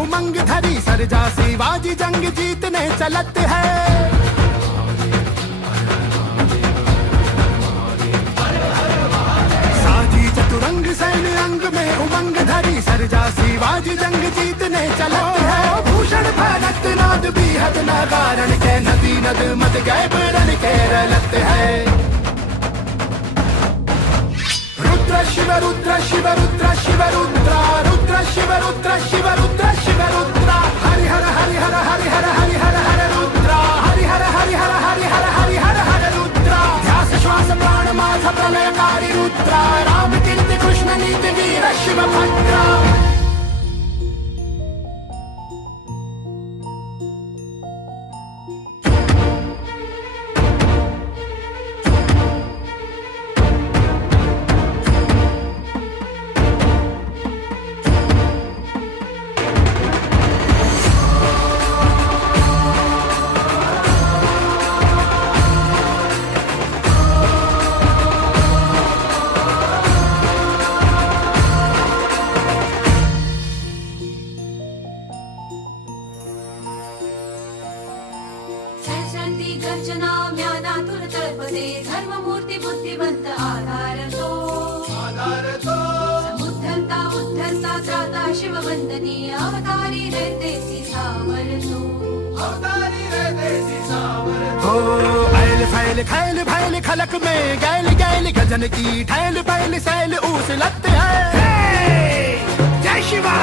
उमंग धरी सरजा शिवाजी जंग जीतने चलत है। साजी चतुरंग सैन्य अंग में उमंग धरी सरजा शिवाजी जंग जीतने चलत है। भूषण भरत नाद बीहद नगारण के नदी नद मद गए बरन के रलत है। रुद्र शिव रुद्र शिव रुद्र शिव रुद्रा रुद्र शिव रुद्र शिव रुद्र शिव रुद्रा हरिहर हरिहर हरिहर हरिहर हर रुद्रा हरिहर हरिहर हरिहर हरिहर हर रुद्रा ध्यास श्वास प्राण माझा प्रलयकारी रुद्रा राम कीर्ति कृष्ण नीति वीर शिव भद्रा। गर्जना ज्ञानातून तळपते धर्ममूर्ती बुद्धिवंत आधार तो उद्धरता उद्धरता त्राता शिववंदनी अवतारी रहते सावर हो ऐल फैल खैल भैल खलक में गैल गैल गजन की ठैल बैल सैल ऊस लगते हैं। जय शिवा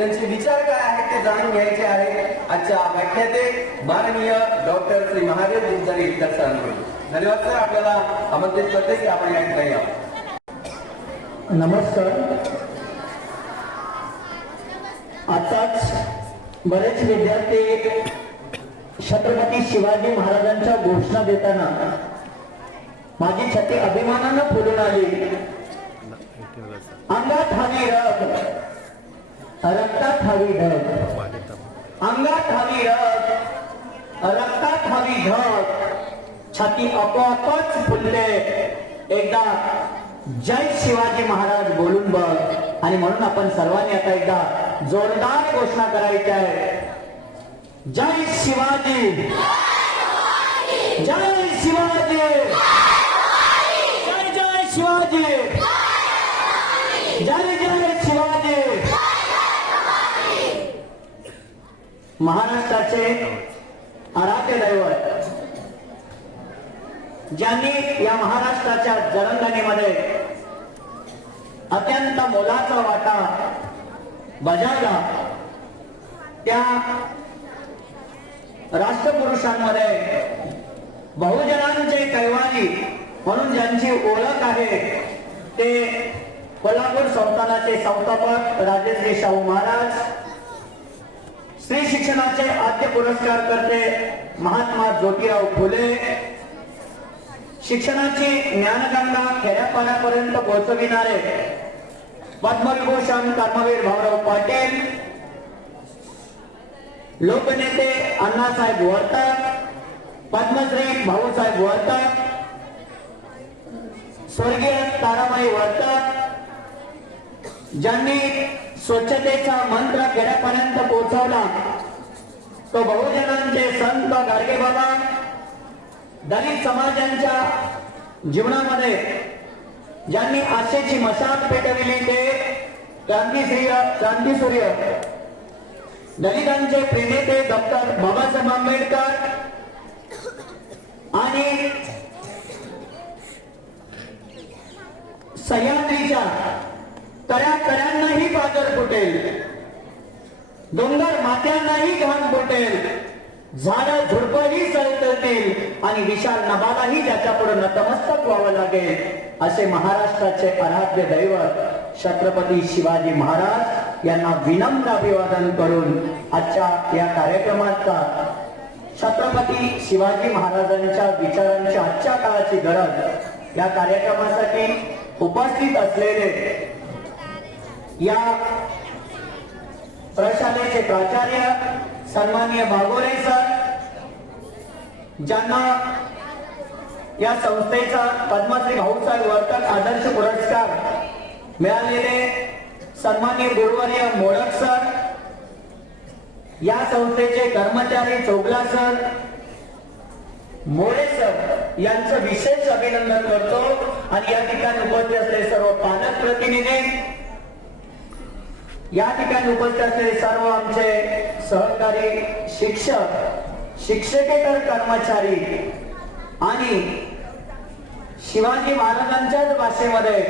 त्यांचे विचार काय आहेत ते जाणून घ्यायचे आहे. आजच्या व्याख्याते माननीय डॉक्टर श्री महादेव गुंजारी इतर सरांकडून. धन्यवाद सर. आपल्याला आमंत्रित करते की आपण या ठिकाणी यावं. नमस्कार. आताच बरेच विद्यार्थी छत्रपती शिवाजी महाराजांच्या घोषणा देताना माझी छाती अभिमानानं फुलून आली. अंगात हवी रग, रक्तात हवी ढग. अंगात हवी रग, रक्तात हवी ढग. छाती आपोआपच फुलते. एकदा जय शिवाजी महाराज बोलून बघ. आणि म्हणून आपण सर्वांनी आता एकदा जोरदार घोषणा करायची आहे. जय शिवाजी, जय शिवाजी, जय जय शिवाजी, जय जय शिवाजी. महाराष्ट्राचे आराध्य दैवत, ज्यांनी या महाराष्ट्राच्या जडणघडणीमध्ये अत्यंत मोलाचा वाटा बजावला, त्या राष्ट्रपुरुषांमध्ये बहुजनांचे कैवारी म्हणून ज्यांची ओळख आहे ते कोल्हापूर संस्थानाचे संस्थापक राजश्री शाहू महाराज, स्त्री शिक्षणाचे आद्य पुरस्कार करते महात्मा ज्योतिराव फुले, शिक्षणाची ज्ञानगंगा खेड्यापाड्यापर्यंत पोहोचविणारे पद्मविभूषण कर्मवीर भाऊराव पाटील, लोकनेते अण्णासाहेब वर्तक, पद्मश्री भाऊसाहेब वर्तक, स्वर्गीय ताराबाई वर्तक, ज्यांनी स्वच्छतेचा मंत्र खेड्यापर्यंत पोहोचवला तो बहुजनांचे संत गाडगेबाबा, दलित समाजांच्या जीवनामध्ये ज्यांनी आशेची मशाल पेटविली ते क्रांतीसूर्य, दलितांचे प्रेनेते डॉक्टर बाबासाहेब आंबेडकर आणि सह्याद्रीच्या कऱ्यांनाही बाजार फुटेल, डोंगर माथ्यांनाही घाम फुटेल, झाडं झुडपही सळसळतील आणि विशाल नभालाही ज्याच्या पुढे नतमस्तक व्हावं लागेल असे महाराष्ट्राचे आराध्य दैवत छत्रपती शिवाजी महाराज यांना विनम्र अभिवादन करून आजच्या या कार्यक्रमाचा छत्रपती शिवाजी महाराजांच्या विचारांची आजच्या काळाची गरज या कार्यक्रमासाठी उपस्थित असलेले या प्रशालेचे प्राचार्य सन्माननीय भागोरे सर, ज्यांना या संस्थेचा पद्मश्री भाऊसाहेब वर्तक आदर्श पुरस्कार मिळालेले सन्माननीय गुरुवर्य मोडक सर, या संस्थेचे कर्मचारी चोगला सर, मोरे सर यांचं विशेष अभिनंदन करतो. आणि या ठिकाणी उपस्थित असलेले सर्व पालक प्रतिनिधी, या ठिकाणी उपस्थित असलेले सर्व आमचे सहकारी शिक्षक, शिक्षकेतर कर्मचारी आणि शिवाजी महाराजांच्याच भाषेमध्ये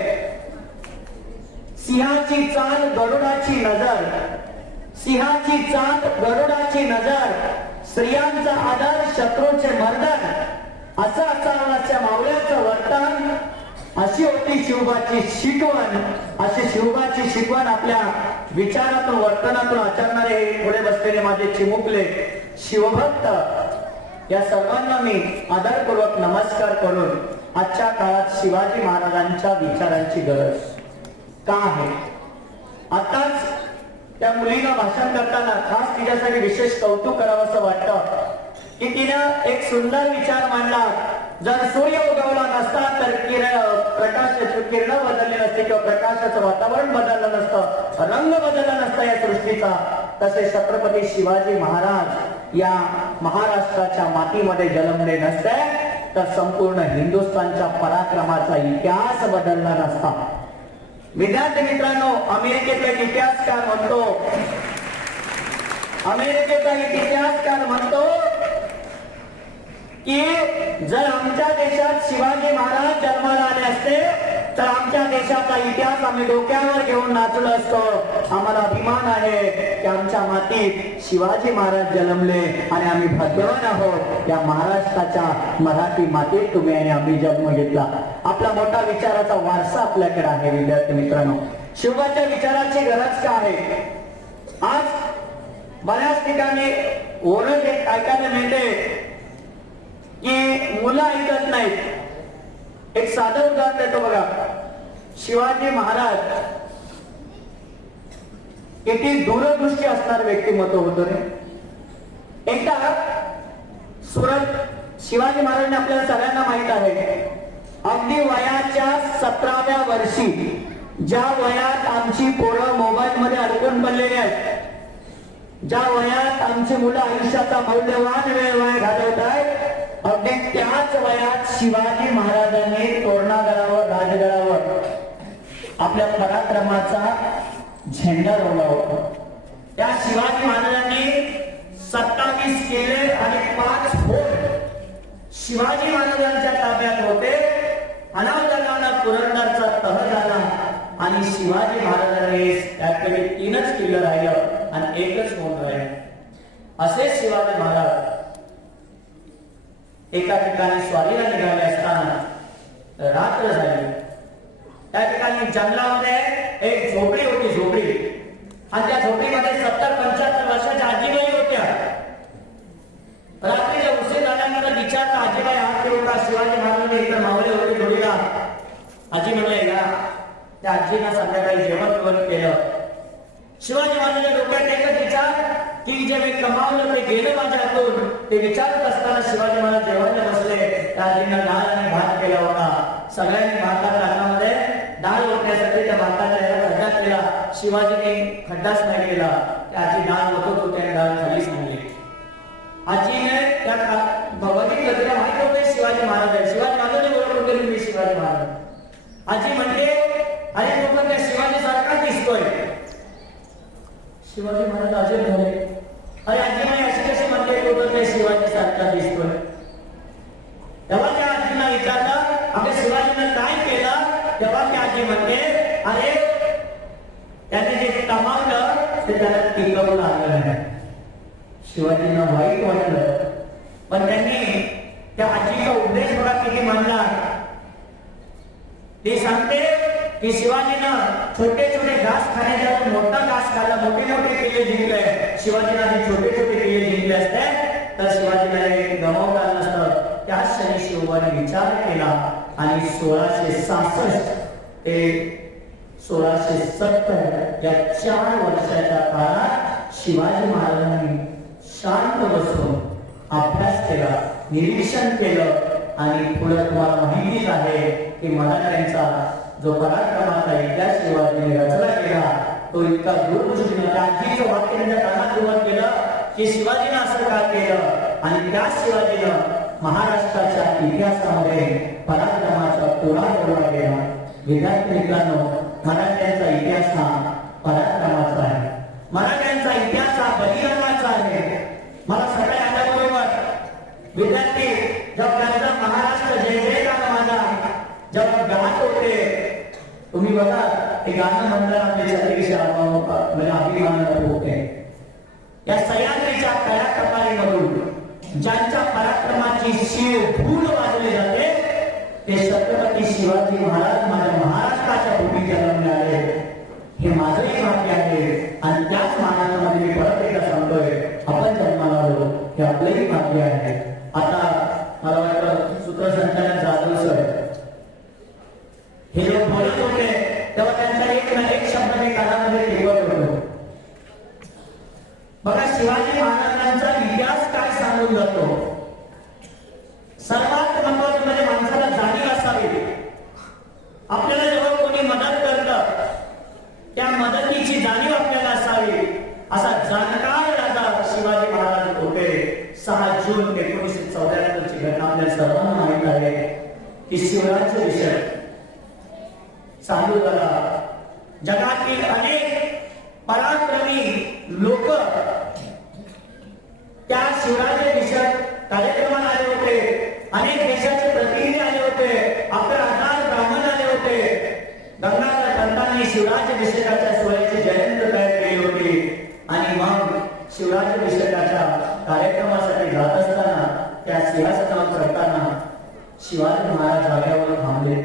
सिंहाची चाल गरुडाची नजर, सिंहाची चाल गरुडाची नजर, स्त्रियांचा आदर शत्रूचे मर्दन, असं असावं मावळ्याचं वर्तन, अशी होती शिवबाची शिकवण. अशी शिवबाची शिकवण आपल्या विचारातून वर्तनातून आचरणारे हे पुढे बसलेले माझे चिमुकले शिवभक्त, या सर्वांना मी आदरपूर्वक नमस्कार करून आजच्या काळात शिवाजी महाराजांच्या विचारांची गरज का आहे. आताच त्या मुलीनं भाषण करताना खास तिच्यासाठी विशेष कौतुक करावं असं वाटतं की तिनं एक सुंदर विचार मांडला. जर सूर्य उगवला नसता तर प्रकाशाची किरण बदलली नसती किंवा प्रकाशाचं वातावरण बदललं नसतं, रंग बदलला नसता या सृष्टीचा, तसे छत्रपती शिवाजी महाराज या महाराष्ट्राच्या मातीमध्ये जन्मले नसते तर संपूर्ण हिंदुस्थानच्या पराक्रमाचा इतिहास बदलला नसता. विद्यार्थी मित्रांनो, अमेरिकेचा इतिहासकार म्हणतो, अमेरिकेचा इतिहासकार म्हणतो की जर आमच्या देशात शिवाजी महाराज जन्माला आले असते तर आमच्या देशाचा इतिहास आम्ही डोक्यावर घेऊन नाचलो असतो. आम्हाला अभिमान आहे की आमच्या मातीत शिवाजी महाराज जन्मले आणि आम्ही भाग्यवान आहोत. या महाराष्ट्राच्या मराठी मातीत तुम्ही आणि आम्ही जन्म घेतला. आपला मोठा विचाराचा वारसा आपल्याकडे आहे. विद्यार्थी मित्रांनो, शिवबाच्या विचाराची गरज काय आहे? आज बऱ्याच ठिकाणी ओरड ऐकायला मिळते की मुलं ऐकत नाहीत. एक साधं उदाहरण देतो बघा. शिवाजी महाराज किती दूरदृष्टी असणार व्यक्तिमत्व होतं रे. एकदा सुरत शिवाजी महाराजांनी आपल्याला सगळ्यांना माहित आहे, अगदी वयाच्या 17व्या वर्षी, ज्या वयात आमची पोरं मोबाईल मध्ये अडकून पडलेली आहेत, ज्या वयात आमची मुलं आयुष्याचा मौल्यवान वेळ घालवत आहेत, अगदी त्याच वयात शिवाजी महाराजांनी तोरणागडावर, राजगडावर आपल्या पराक्रमाचा झेंडा रोवला होता. त्या शिवाजी महाराजांनी 27 किल्ले आणि 5 फोर्ट शिवाजी महाराजांच्या ताब्यात होते. अनावधानानं पुरंदरचा तह झाला आणि शिवाजी महाराजांनी त्याकडे 3च किल्ले राहिलं आणि 1च फोर्ट राहिलं. असे शिवाजी महाराज एका ठिकाणी स्वारीला निघाले असताना रात्र झाली. त्या ठिकाणी जंगलामध्ये एक झोपडी होती, झोपडी, आणि त्या झोपडीमध्ये 70-75 वर्षाच्या आजीबाई होत्या. रात्रीच्या उशीर झाल्यानंतर विचारता आजीबाई हात ठेवता. शिवाजी महाराजांनी इकडे मावले होते जोडीला. आजी म्हणले का? त्या आजीनं संध्याकाळी जेवण केलं. शिवाजी महाराजांच्या डोक्यात एकच विचार की जे मी कमावलं ते गेलं माझ्या हातून. ते विचारत असताना शिवाजी महाराज जेवायला बसले. त्या आजीनं डाळ आणि भात केला होता. सगळ्यांनी भाताच्या अन्नामध्ये डाळ ओतण्यासाठी त्या भाताच्या खड्डा केला. शिवाजीने खड्डाच नाही केला. त्या आजी डाळ ओतत होते आणि डाळ खाल्लीच नाही. आजीने त्या बघितलं, तिला माहित होते शिवाजी महाराज आहे. शिवाजी महाराजांनी ओळख केली, मी शिवाजी महाराज. आजी म्हणते, अरे तो पण त्या शिवाजी सारखा दिसतोय. शिवाजी महाराज अजय झाले. अरे आजीबाई अशी कशी म्हणते तो तर शिवाजी सारखा दिसतोय? तेव्हा त्या आजीला विचारलं, आपल्या शिवाजीनं काय केलं? तेव्हा त्या आजी म्हणते, अरे त्याने जे कमावलं ते त्याला टिकवलं आलं नाही. शिवाजींना वाईट वाटलं, पण त्यांनी त्या आजीचा उपदेश बघा किती मानला. ते सांगते की शिवाजीनं छोटे छोटे घास खाण्याच्या मोठा घास खाल्ला, मोठे मोठे किल्ले जिंकले. शिवाजीला जे छोटे छोटे किल्ले जिंकले असते तर शिवाजीला गमावता आलं नसतं. त्याच क्षणी शिवबाने विचार केला आणि 1666 ते 1670 या 4 वर्षाच्या काळात शिवाजी महाराजांनी शांत बसून अभ्यास केला, निरीक्षण केलं. आणि पुढे तुम्हाला माहितीच आहे की मराठ्यांचा जो पराक्रमाचा इतिहास शिवाजीने रचना केला तो इतका दूरदृष्टीने आजीचं वाक्य त्यांच्या कानात उभं केलं की शिवाजीनं असं का केलं. आणि त्या शिवाजीनं महाराष्ट्राच्या इतिहासामध्ये पराक्रमाचा कोरा जोडला गेला. विद्यार्थी मित्रांनो, मराठ्यांचा इतिहास हा पराक्रमाचा आहे. मराठ्यांचा इतिहास हा बलिदानाचा आहे. मला सगळ्या आल्याबरोबर विद्यार्थी जेव्हा त्यांचा महाराष्ट्र जय जयकार माझा जेव्हा गात होते, तुम्ही बघा ते गाणं म्हणताना आपली छत्रीशी म्हणजे अभिमानानं होते. या सह्याद्रीच्या कड्या कपारीमधून ज्यांच्या पराक्रमाची शिव धूळ वाजली जाते ते छत्रपती शिवाजी महाराज माझ्या महाराष्ट्राच्या भूमी जन्मले आले. हे माझंही भाग्य आहे आणि त्याच मानामध्ये मी परत एकदा सांगतोय, आपण जन्माला आलो हे आपलंही भाग्य आहे. आता मला वाटतं सूत्रसंचालन जाधव सर हे जेव्हा बोलत होते तेव्हा त्यांचा एक ना एक शब्द मी कानामध्ये ठेवत होतो. बघा, शिवाजी महाराजांचा इतिहास काय सांगून जातो. सर्वात महत्वाचं म्हणजे माणसाला जाणीव असावी. आपल्याला जेव्हा कोणी मदत करतं त्या मदतीची जाणीव आपल्याला असावी. असा जाणकार राजा शिवाजी महाराज होते. 6 जून 1974 ची घटना आपल्या सर्वांना माहित आहे की शिवराज्य विषय सांगू करा. जगातील अनेक पराक्रमी लोक त्या शिवराज्य विषय कार्यक्रमाला आले होते. अनेक देशाचे प्रतिनिधी आले होते. आपले आधार ब्राह्मण आले होते. शिवराज्याभिषेकाच्या सोहळ्याची जयंत तयार केली होती आणि मग शिवराज्याभिषेकाच्या कार्यक्रमासाठी जात असताना त्या सिंहासनावर चढताना शिवाजी महाराज जागेवर थांबले.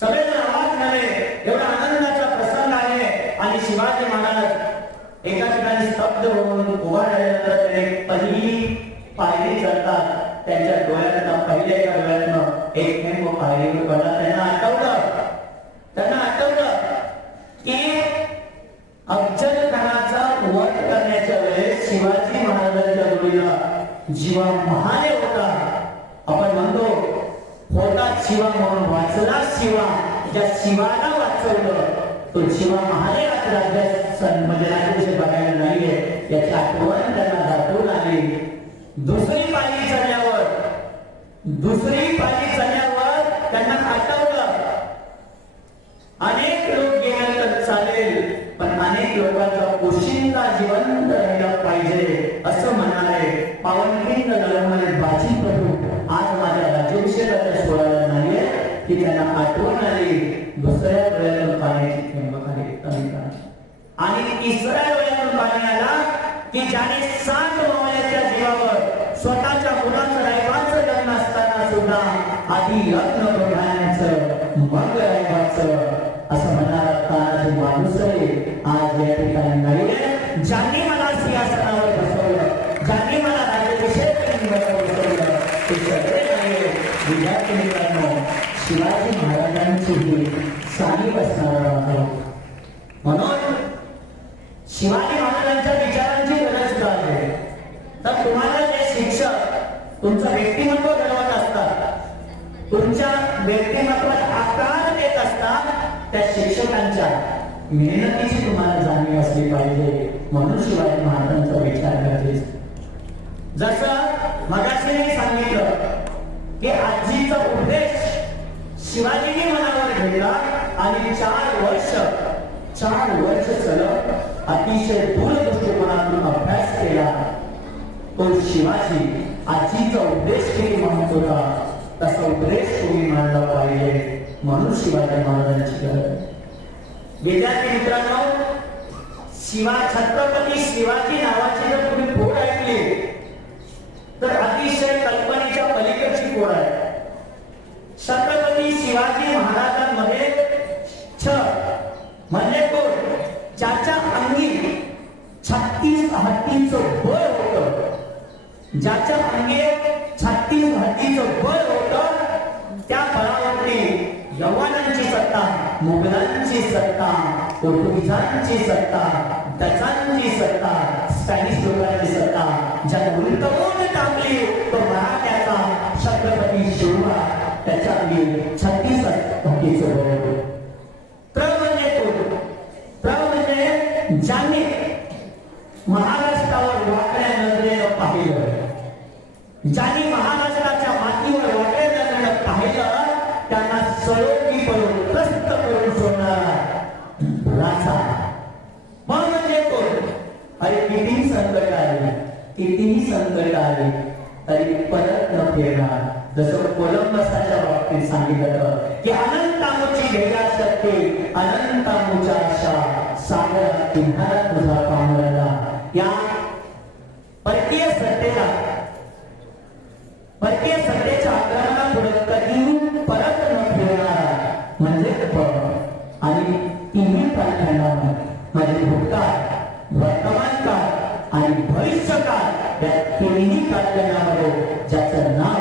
सगळेजण आवाज झाले, एवढा आनंदाचा प्रसंग आहे आणि शिवाजी महाराज एका ठिकाणी स्तब्ध होऊन उभा राहिल्यानंतर त्याने पहिली पायरी चढतात. त्यांच्या डोळ्यातनं पहिल्या एका डोळ्यातनं एक थेंब पायरीवर पडला. त्यांना आठवलं की अफजलखानाचा वध करण्याच्या वेळेस शिवाजी महाराजांच्या डोळीला जीवा महाने होता. आपण म्हणतो होता शिवा म्हणून वाचला शिवा, ज्या शिवाला वाचवलं तो शिवा महाने राज्यात म्हणजे राज्याविषयी बघायला नाहीये याची आठवण त्यांना दाखवून आली. दुसरी पायरी चढल्यावर त्यांना आठवलं अनेक लोक गेले तर चालेल पण अनेक लोकांचा पोशिंदा जिवंत राहिला पाहिजे असं म्हणाले पावनखिंड लढवणारे बाजीप्रभू आज माझ्या राज्याभिषेकाच्या सोहळ्याला नाहीये की त्यांना आठवण आली. दुसऱ्या डोळ्यातून पाण्याची थेंब खाली कमी आणि तिसऱ्या डोळ्यातून पाणी आला की ज्याने 7 मावळ्याच्या जीवावर स्वतःच्या मुलाचं रायबाचं लग्न असताना सुद्धा आधी लग्न बघायचं मग रायबाचं असं म्हणणारा तानाजी मालुसरे आज या ठिकाणी नाहीये. ज्यांनी मला सिंहासनावर बसवलं, ज्यांनी मला राज्याभिषेक बसवलं ते सगळे नाहीये. विद्यार्थी मित्रांनो, शिवाजी महाराजांची ही सानी बसणारा आहे. म्हणून शिवाजी महाराजांच्या विचारांची गरज आहे. तर तुम्हाला जे शिक्षक तुमचं व्यक्तिमत्व घडवत असतात, तुमच्या व्यक्तिमत्वात आकार देत असतात, त्या शिक्षकांच्या मेहनतीची तुम्हाला जाणीव असली पाहिजे. म्हणून शिवाजी महाराजांचा विचार गरजेचा. जसं मगाशी मी सांगितलं की आजीचा उपदेश शिवाजीने मनावर घेतला आणि 4 वर्ष सलग अतिशय दूरदृष्टिकोनातून अभ्यास केला. तो शिवाजी आजीचा उपदेश किती म्हणत होता तसा उपदेश तुम्ही मांडला पाहिजे. म्हणून शिवाजी महाराजांची गरज. विद्यार्थी मित्रांनो, छत्रपती शिवाजी नावाची जर तुम्ही फोड ऐकली तर अतिशय कल्पनेच्या पलीकडची फोड आहे. छत्रपती शिवाजी महाराजांमध्ये म्हणजे कोण, ज्याच्या अंगी 36 हत्तींचं बळ होतं, ज्याच्या अंगी 36 हत्तींचं बळ होतं, त्या बळावरती यवनांची सत्ता, मुघलांची सत्ता, पोर्तुगीजांची सत्ता, डचांची सत्ता, स्पॅनिश लोकांची सत्ता ज्याने उलटवून टाकली तो मराठ्याचा छत्रपती शिवराय. त्याच्या अंगी 36 हत्तींचं बळ होतं. ज्यांनी महाराष्ट्रावर वाकड्या नजरेनं पाहिलं, ज्यांनी महाराष्ट्राच्या मातीवर वाकड्या नजरेनं पाहिलं, त्यांना सळोगी पळून त्रस्त करून सोडणारा राजा म्हणजे कोण. अरे कितीही संकट आले, कितीही संकट आले तरी परत न फिरणार. जसं कोलंबसाच्या बाबतीत सांगितलं की अनंतामुची भेगा शक्ती, अनंतामुच्या आशा सागरात किनारा तुझा पांघरला. या परकीय सत्तेच्या आक्रमणापुढे कधी परत न फिरणारा म्हणजे आणि तिन्ही कालखंडामध्ये म्हणजे भूतकाळ, वर्तमान काळ आणि भविष्यकाळ या तिन्ही कालखंडामध्ये ज्याचं नाव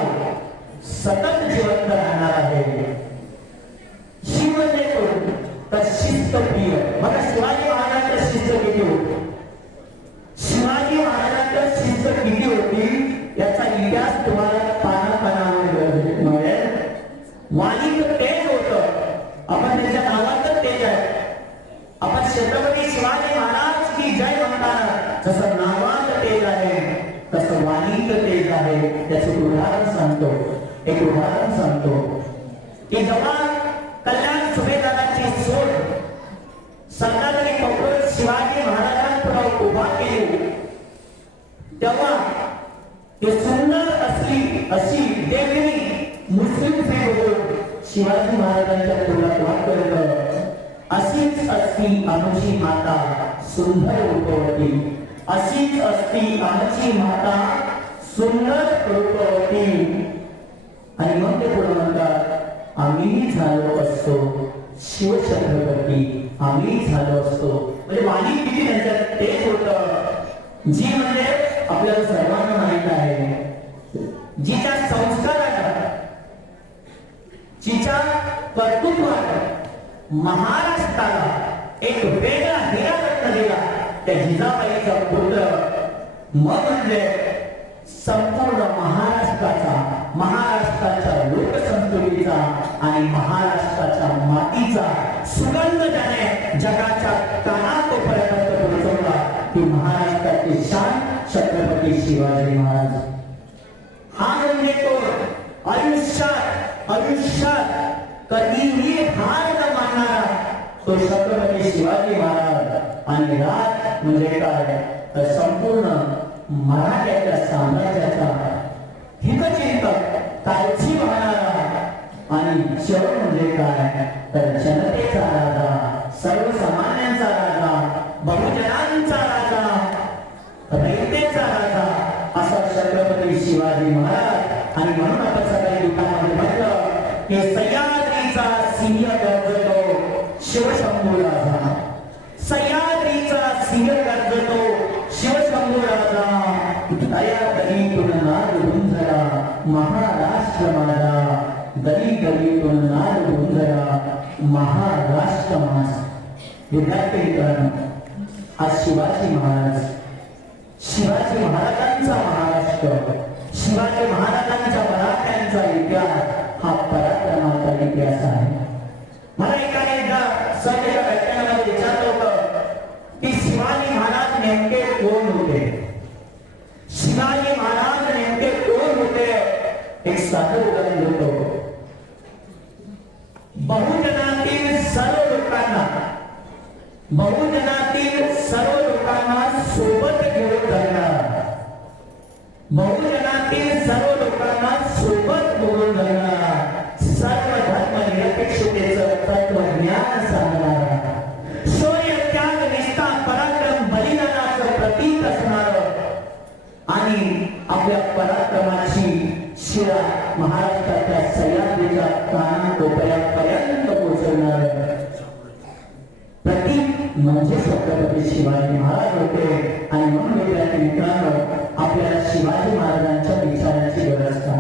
सतत जिवंत राहणार आहे. शिव म्हणजे कोण तर शिस्तप्रिय. बघा शिवाजी महाराजांचं शिस्त किती होती, शिवाजी महाराजांचं शिस्त किती होती याचा इतिहास तुम्हाला पानापानावर मिळेल. वाणीचं तेज होतं, आपण त्याच्या नावाचं तेज आहे. आपण छत्रपती शिवाजी महाराज की जय म्हणताना जसं नावात तेज आहे तसं वाणीत तेज आहे. त्याचं एक उदाहरण सांगतो की जेव्हा कल्याण सुभेदाराची सोड सरदारांनी पकडून शिवाजी महाराजांपुढे उभा केली तेव्हा ते सुंदर अशी देखणी मुस्लिम स्त्री बघून शिवाजी महाराजांच्या तोंडात वाट करत अशीच असती आमची माता सुंदर रूपवती, अशीच असती आमची माता सुंदर रूपवती. आणि मग ते पुढे म्हणतात आम्ही झालो असतो शिवछत्रपती, आम्ही झालो असतो. म्हणजे वाणी किती त्यांच्यात तेच होतं, जी म्हणजे आपल्याला सर्वांना माहित आहे, जिच्या संस्कारानं, जिच्या कर्तृत्वानं महाराष्ट्राला एक वेगळा हिरारत्न दिला, त्या जिजाबाईचा पुत्र. मग म्हणजे संपूर्ण महाराष्ट्राच्या लोकसंस्कृतीचा आणि महाराष्ट्राच्या मातीचा सुगंध त्याने जगाच्या कानाकोपऱ्यापर्यंत पोहोचवला की महाराष्ट्राची शान छत्रपती शिवाजी महाराज. हा म्हणजे तो आयुष्यात कधीही हार न मानणारा तो छत्रपती शिवाजी महाराज. आणि राज म्हणजे काय तर संपूर्ण मराठ्याच्या साम्राज्याचा हितचिंतक, काळजी वाहणारा. आणि शेवट म्हणजे काय तर जनतेचा राजा, सर्वसामान्यांचा राजा, बहुजनांचा राजा, रयतेचा राजा असा छत्रपती शिवाजी महाराज. आणि म्हणून आपण सकाळी गीतामध्ये म्हटलं की सह्याद्रीचा सिंह गर्जतो शिवशंभू राजा, सह्याद्रीचा सिंह गर्जतो शिवशंभू राजा. दया दलीतून नाद गुंजरा महाराष्ट्र माझा, दली दलीतून नाद गुंजरा महाराष्ट्र माझा. विद्यार्थी मित्रांनो, आज शिवाजी महाराज, शिवाजी महाराजांचा महाराष्ट्र, शिवाजी महाराजांच्या मराठ्यांचा इतिहास हा पराक्रमाचा इतिहास आहे. मला एकाने एकदा एका व्याख्यानामध्ये विचारलं होतं की शिवाजी महाराज नेमके कोण होते, शिवाजी महाराज नेमके कोण होते. एक साधं उदाहरण देतो. बहुजनातील सर्व लोकांना सोबत घेऊन जाणार, बहुजनातील सर्व लोकांना सोबत घेऊन जाणार, सर्व धर्मनिरपेक्षतेचं तत्वज्ञान सांगणार, शौर्य त्याग निष्ठा पराक्रम बलिदानाचं प्रतीक असणार आणि आपल्या पराक्रमाची शिरा महाराष्ट्राच्या सह्याद्रीच्या कानाकोपऱ्यापर्यंत पोहोचवणार प्रतीक म्हणजे छत्रपती शिवाजी महाराज होते. आणि म्हणून विद्यार्थी मित्रांनो, आपल्याला शिवाजी महाराजांच्या विचारांची गरज का.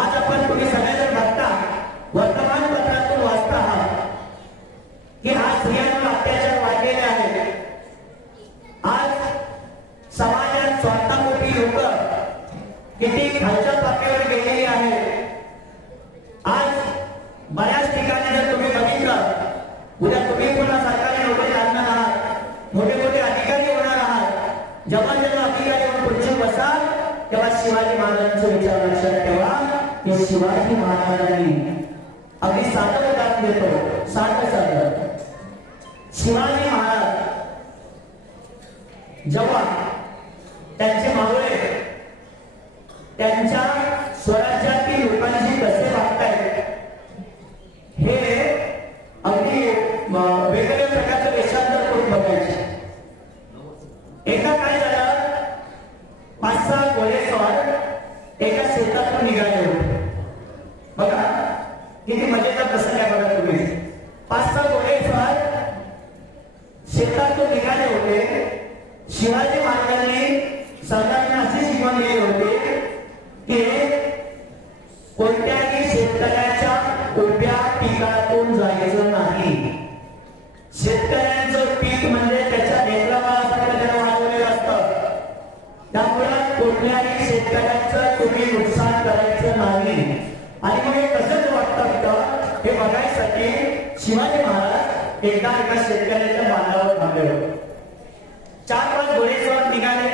आज आपण तुम्ही सगळेजण बघता, वर्तमानपत्रातून वाचता आहात की आज स्त्रियांवर अत्याचार वाढलेले आहेत. आज समाजात स्वार्थापोटी लोक किती खालच्या पातळीवर गेलेली आहेत. आज बऱ्याच ठिकाणी जर तुम्ही बघितलं, उद्या तुम्ही पुन्हा सरकारी नोकरी लागणार आहात, मोठे मोठे अधिकारी होणार आहात. जेव्हा जेव्हा अधिकारी होऊन पुढची बसाल तेव्हा शिवाजी महाराजांचे विचार लक्षात ठेवा की शिवाजी महाराजांनी अगदी साधं उदाहरण देतो, साधं शिवाजी महाराज जेव्हा त्यांचे मावळे त्यांच्या स्वराज्यातील लोकांशी कसे वागतायत हे अगदी वेगवेगळ्या प्रकारच्या वेशांतर करून बघायचे. एका काय झालं, 5-6 घोडेस्वार एका शेतातून निघाले होते. बघा किती मजेचा प्रसंग आहे. बघा तुम्ही, 5-6 घोडेस्वार शेतातून निघाले होते. शिवाजी महाराजांनी सरदारांना अशी शिकवण दिली होती की कोणत्याही शेतकऱ्याच्या उभ्या पिकातून जायचं नाही. शेतकऱ्यांचं पीक म्हणजे त्याच्या नेत्राबाळासाठी त्याला वाढवलेलं असतं. त्यामुळे कुठल्याही शेतकऱ्याचं तुम्ही नुकसान करायचं नाही. आणि मग हे कसंच वाटतं हे बघायसाठी शिवाजी महाराज एकदा एका शेतकऱ्याच्या बांधावर थांबले होते. 4-5 घोडेस्वार निघाले.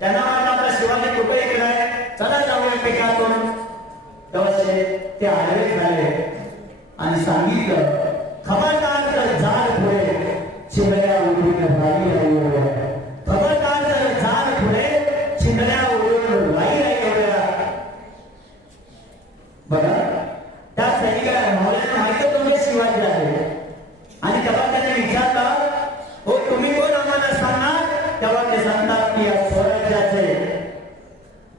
त्यांना वाटलं आता शिवाजी कुठे इकडे, चला जाऊया पिकातून. तेव्हा ते आडवे झाले आणि सांगितलं, खबरदार जर झाड पुढे चिमण्या उडून राही राही, खबरदार जर झाड पुढे चिमण्या उडून राही राही. बघा त्या सैनिकाला मावळ्यांना माहिती होतं शिवाजी आहे आणि तेव्हा ते सांगतात की या स्वराज्याचे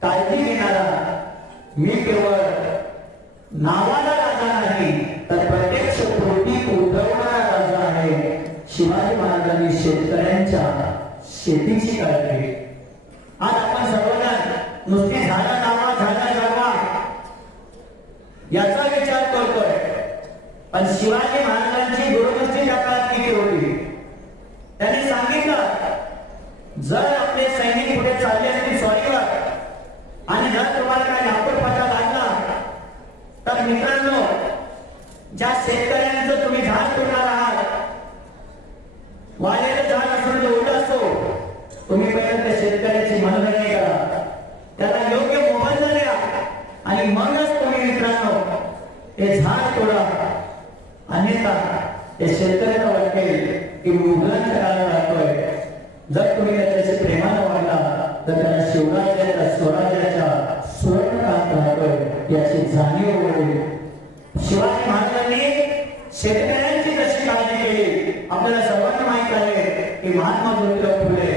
काळजी घेणारा मी केवळ नावाला राजा नाही तर प्रत्यक्ष कृतीत उतरवणारा राजा आहे. शिवाजी महाराजांनी शेतकऱ्यांच्या शेतीची काळजी. आज आपण सर्वजण नुसती झाडा नावा झाडा जागवा याचा विचार करतोय, पण शिवाजी महाराजांची दूरदृष्टी त्या काळात किती होती. त्यांनी सांगितलं, जर आपले सैनिक पुढे चालले असतील स्वारीवर आणि जर तुम्हाला काय धापटपणा लागला तर मित्रांनो, ज्या शेतकऱ्यांचं तुम्ही झाड तोडणार आहात, वाळलेलं झाड असून जे ओढ असतो, तुम्ही पहिल्यांदा त्या शेतकऱ्याची मनगणना करा, त्याला योग्य मोबदला द्या आणि मगच तुम्ही मित्रांनो ते झाड तोडा. अन्यथा ते शेतकऱ्याला वाटेल की मुघलांच्या काळात राहतोय. जर तुम्ही त्याच्याशी प्रेमानं वागला तर त्याला शिवराज्याच्या स्वराज्याच्या सुवर्ण काळात राहतोय याची जाणीव होईल. शिवाजी महाराजांनी शेतकऱ्यांची कशी काळजी केली आपल्याला सर्वांना माहित आहे की महात्मा ज्योतिराव फुले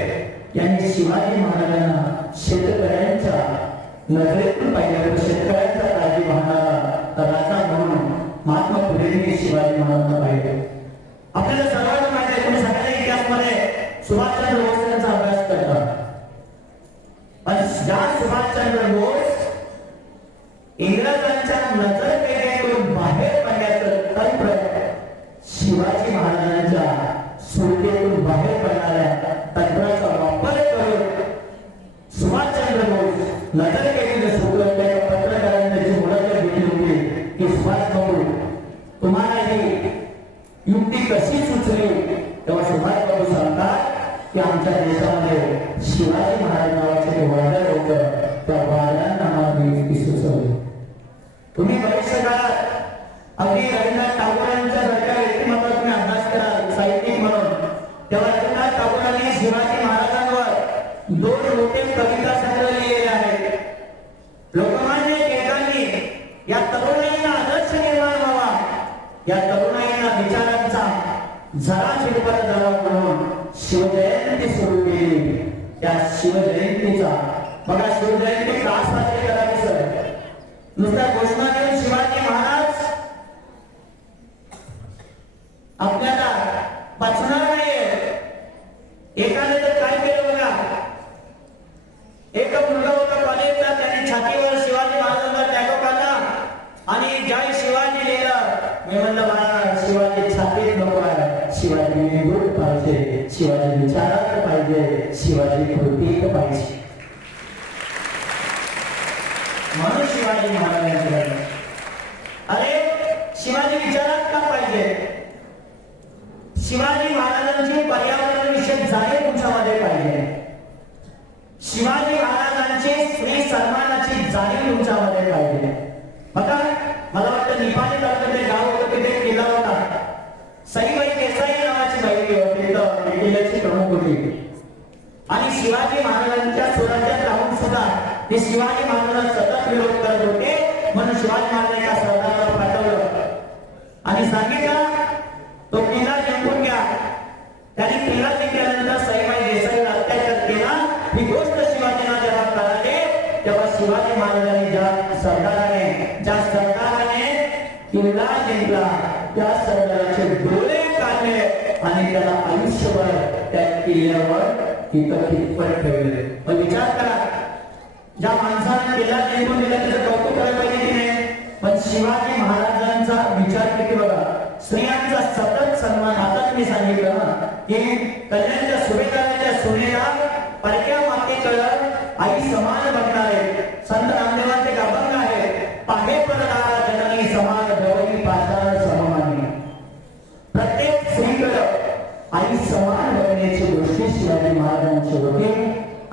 यांनी शिवाजी महाराजांना शेतकऱ्यांच्या नजरेतून पाहिलं. शेतकऱ्यांचा काळजी पाहणारा राजा म्हणून महात्मा फुलेंनी शिवाजी महाराजांना पाहिलं. आपल्याला सर्वांना माहिती आहे, तुम्ही सगळ्या इतिहासामध्ये सुभाषचंद्र बोस यांचा अभ्यास करता, पण ज्या सुभाषचंद्र बोस इंग्रजांच्या नजरपेठेतून बाहेर पडण्याचं तंत्र शिवाजी महाराजांच्या सुरतेतून बाहेर पडणाऱ्या तंत्राचा वापर करून सुभाषचंद्र बोस नजरपेठेत सुटलं. त्या पत्रकारांनी त्याची मुलाखत घेतली होती की सुभाष बाबू तुम्हाला ही युक्ती कशी सुचली, तेव्हा सुभाष बाबू सांगतात की आमच्या देशामध्ये शिवाजी महाराज नावाचे वाड्या होतं, त्या वाड्यांना आम्हाला युक्ती सुचवली. तुम्ही भविष्य काळात अगदी रवींद्रनाथ टागोरांच्या सारख्या व्यक्तिमत्वाचा तुम्ही अभ्यास कराल साहित्यिक म्हणून, तेव्हा रवींद्रनाथ टागोरांनी शिवाजी महाराजांवर 2 मोठे कविता संग्रह लिहिलेले आहेत. लोकमान्य टिळकांनी या तरुणाईंना आदर्श निर्माण व्हावा, या तरुणाईंना विचारांचा झरा शिरपत जावा म्हणून शिवजयंती सुरू केली. त्या शिवजयंतीचा बघा, शिवजयंती का साजरी करावी सर? नुसत्या घोषणा देऊन शिवाजी महाराज आपल्याला वाचणार नाहीये. एकाने तर काय केलं बघा, एक मुलगा होता कॉलेजचा, त्याने छातीवर शिवाजी महाराजांना टॅटो काढला आणि ज्यावेळी शिवाजी लिहिलं, मी म्हणलं मला शिवाजी छातीत नको आहे, शिवाजी निगूट पाहिजे, शिवाजी विचारात पाहिजे, शिवाजी कृतीत पाहिजे. म्हणून शिवाजी महाराजांचे अरे शिवाजी विचारात का पाहिजे? शिवाजी महाराजांची पर्यावरणाविषयी जाणीव तुमच्यामध्ये पाहिजे. शिवाजी महाराजांची स्त्री सन्मानाची जाणीव तुमच्यामध्ये पाहिजे. बघा, मला वाटतं निपाणी तालुक्यात गाव होतं, तिथे किल्ला होता. सईबाई देसाई नावाची बाई होती, तिथं किल्ल्याची प्रमुख होती आणि शिवाजी महाराजांच्या स्वराज्यात राहून सुद्धा ते शिवाजी महाराजांना सतत विरोध करत होते. म्हणून शिवाजी महाराजांनी एका सरदाराला पाठवलं आणि सांगितलं तो किल्ला जिंकून घ्या. त्यांनी किल्ला जिंकल्यानंतर सईबाई देसाईला अत्याचार केला. ही गोष्ट शिवाजींना जेव्हा कळाली तेव्हा शिवाजी महाराजांनी ज्या सरदाराने किल्ला जिंकला त्या सरदाराचे डोळे काढले आणि त्याला आयुष्यभर त्या किल्ल्यावर कितपत ठेवले. पण विचार करा, ज्या माणसाने किल्ला जिंकून दिला त्याचं कौतुक करायला पाहिजे की नाही? पण शिवाजी महाराजांचा विचार किती बघा, स्त्रियांचा सतत सन्मान. आता मी सांगितलं ना की कल्याणच्या सुभेदाराच्या सोनेला परक्या मातेकडं आई समान बघणारे संत नामदेवांचे अभंग आहे. पाहे पडणारा जननी समान गवई पाताळ सममानी. प्रत्येक स्त्रीकडं आई समान बघण्याची गोष्टी शिवाजी महाराजांची होती.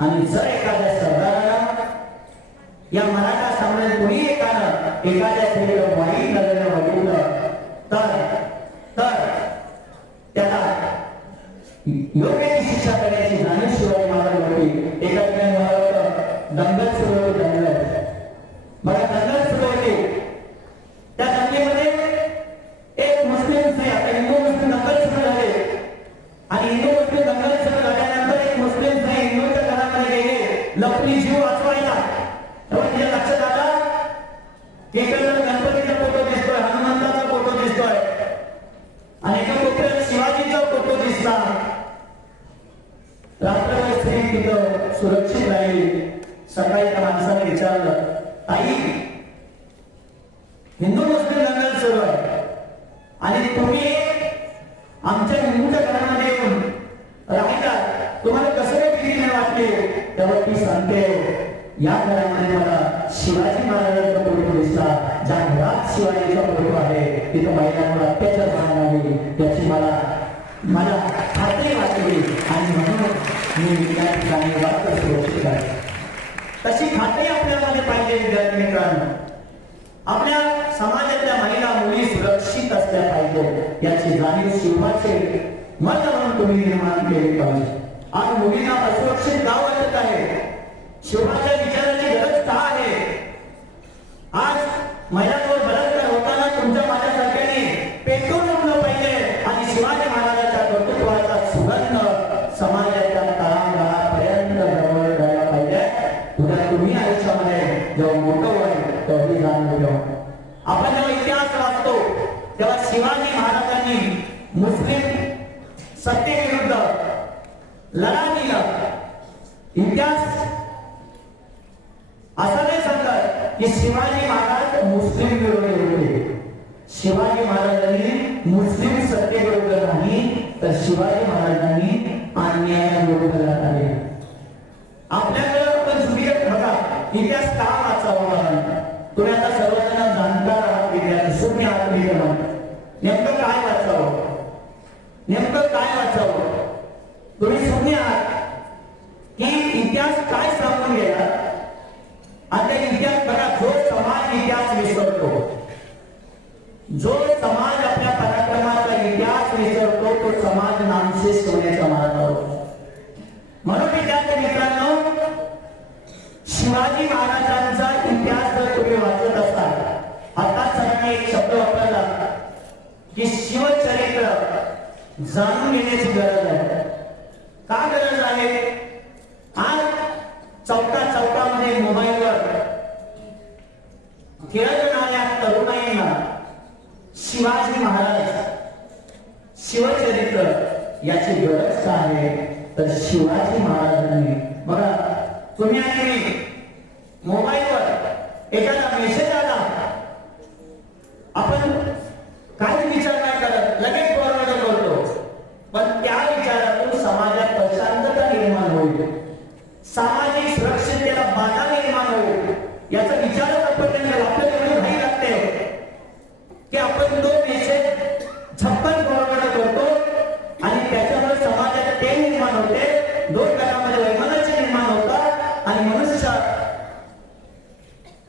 आणि जर एखाद्या सरदाराला या मराठा साम्राज्यात कोणी एखाद्या स्त्रीला वाईट नजरेनं बघितलं तर त्याला योग्य ती शिक्षा करण्याची जाणीव शिवाजी महाराज होती. एका ठिकाणी मला वाटतं दंगल सुरू होती. मला दंगल सुरू होती. त्या दंगलीमध्ये एक मुस्लिम स्त्री, आता हिंदू मुस्लिम दंगल सुरू झाले आणि हिंदू मुस्लिम दंगल सुरू झाल्यानंतर एक मुस्लिम स्त्री हिंदू दिसला. रात्रभर स्त्री तिथं सुरक्षित राहील. सकाळी त्या माणसाने विचारलं, ताई हिंदू मुस्लिम दंगल सुरू आहे आणि तुम्ही आमच्या हिंदूच्या घरामध्ये येऊन राहतात, तुम्हाला कसं काय भीती नाही वाटली? तेव्हा ती सांगते, या घरामध्ये मला शिवाजी महाराजांचा फोटो दिसला. ज्या घरात शिवाजीचा फोटो आहे तिथं महिलांवर अत्याचार झाला नाही याची मला खात्री वाटली आणि म्हणून मी त्या ठिकाणी वाटत सुरक्षित आहे. तशी खात्री आपल्यामध्ये पाहिजे विद्यार्थी मित्रांनो. आपल्या समाजातल्या महिला मुली सुरक्षित असल्या पाहिजे याची जाणीव शिवाचे मत म्हणून तुम्ही निर्माण केली पाहिजे. आज मुलींना असुरक्षित का वाटत आहे? शिवाच्या विचाराची गरज का आहे? आज महिलांवर बलात्कार होताना तुमच्या माझ्यासारख्याने पेटून उठलं पाहिजे आणि शिवाजी महाराजांच्या कर्तृत्वाचा सुगंध समाजाच्या तळागाळापर्यंत जवळ जायला पाहिजे. उद्या तुम्ही आयुष्यामध्ये जेव्हा मोठं होईल तेवढी जाणीव ठेवा. आपण जेव्हा इतिहास वाचतो तेव्हा शिवाजी महाराजांनी मुस्लिम सत्तेविरुद्ध लढा दिला. इतिहास असं नाही सांगत की शिवाजी महाराज मुस्लिम विरोधी होते. शिवाजी महाराजांनी मुस्लिम सत्तेविरुद्ध नाही तर शिवाजी महाराजांनी अन्यायाविरुद्ध लढा दिला. आपल्याकडे पण चुकीचं बघा इतिहास का वाचावा? तुम्ही आता सर्वजण जाणकार आहात विद्यार्थी, शून्य आहात विद्यमान. नेमकं काय वाचावं? नेमकं काय वाचावं? तुम्ही शून्य आहात की इतिहास काय सांगून गेला? आता इतिहास बघा, जो समाज इतिहास विसरतो, जो समाज आपल्या पराक्रमाचा इतिहास विसरतो तो समाज नामशेष होण्याचा मार्ग होतो. म्हणून विद्यार्थी मित्रांनो, शिवाजी महाराजांचा इतिहास जर तुम्ही वाचत असाल, आता सरांनी एक शब्द वापरला की शिवचरित्र जाणून घेण्याची गरज आहे. का गरज आहे? आज चौकामध्ये मोबाईलवर खेळणाऱ्या तरुणाईंना शिवाजी महाराज शिवचरित्र याची गरज का आहे? तर शिवाजी महाराजांनी बघा, तुम्ही आणि मोबाईलवर एखादा मेसेज आला, आपण काही विचार नाही करत, लगेच फॉरवर्ड करतो. पण त्या विचारातून समाजात अशांतता निर्माण होईल, सामाजिक सुरक्षिततेला बाधा निर्माण होईल याचा विचारच आपण त्यांना आपल्याला एवढी घाई लागते की आपण तो मेसेज झपकन फॉरवर्ड करतो आणि त्याच्यामुळे समाजात ते निर्माण होते, दोन घरामध्ये वैमनस्य निर्माण होतात आणि मनुष्य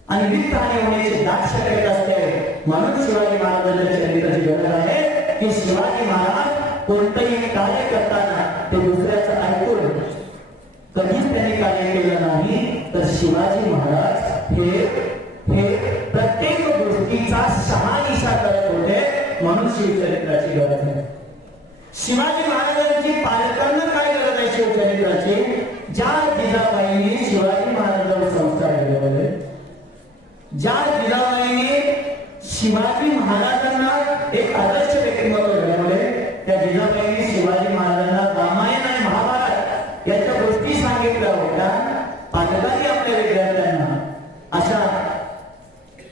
आणि वित्तहानी होण्याची दाट शक्यता असते. म्हणून शिवाजी महाराजांच्या चरित्राची गरज आहे की शिवाजी महाराज कोणतंही कार्य करताना ते दुसऱ्याचं ऐकून कधीच त्यांनी कार्य केलं नाही. तर शिवाजी महाराज हे प्रत्येक गोष्टीचा शहानिशा करत होते. म्हणून शिवचरित्राची गरज आहे. शिवाजी महाराजांची पालकांना काय गरज आहे शिवचरित्राची? ज्या जिजाबाईंनी शिवाजी महाराजांवर संस्कार केले होते, ज्या जिजाबाईंनी शिवाजी महाराजांना एक आदर्श व्यक्तिमत्व घडवले, त्या जिजाबाईंनी शिवाजी महाराजांना रामायण आणि महाभारत याच्या गोष्टी सांगितल्या होत्या. पालकांनी आपल्या विद्यार्थ्यांना अशा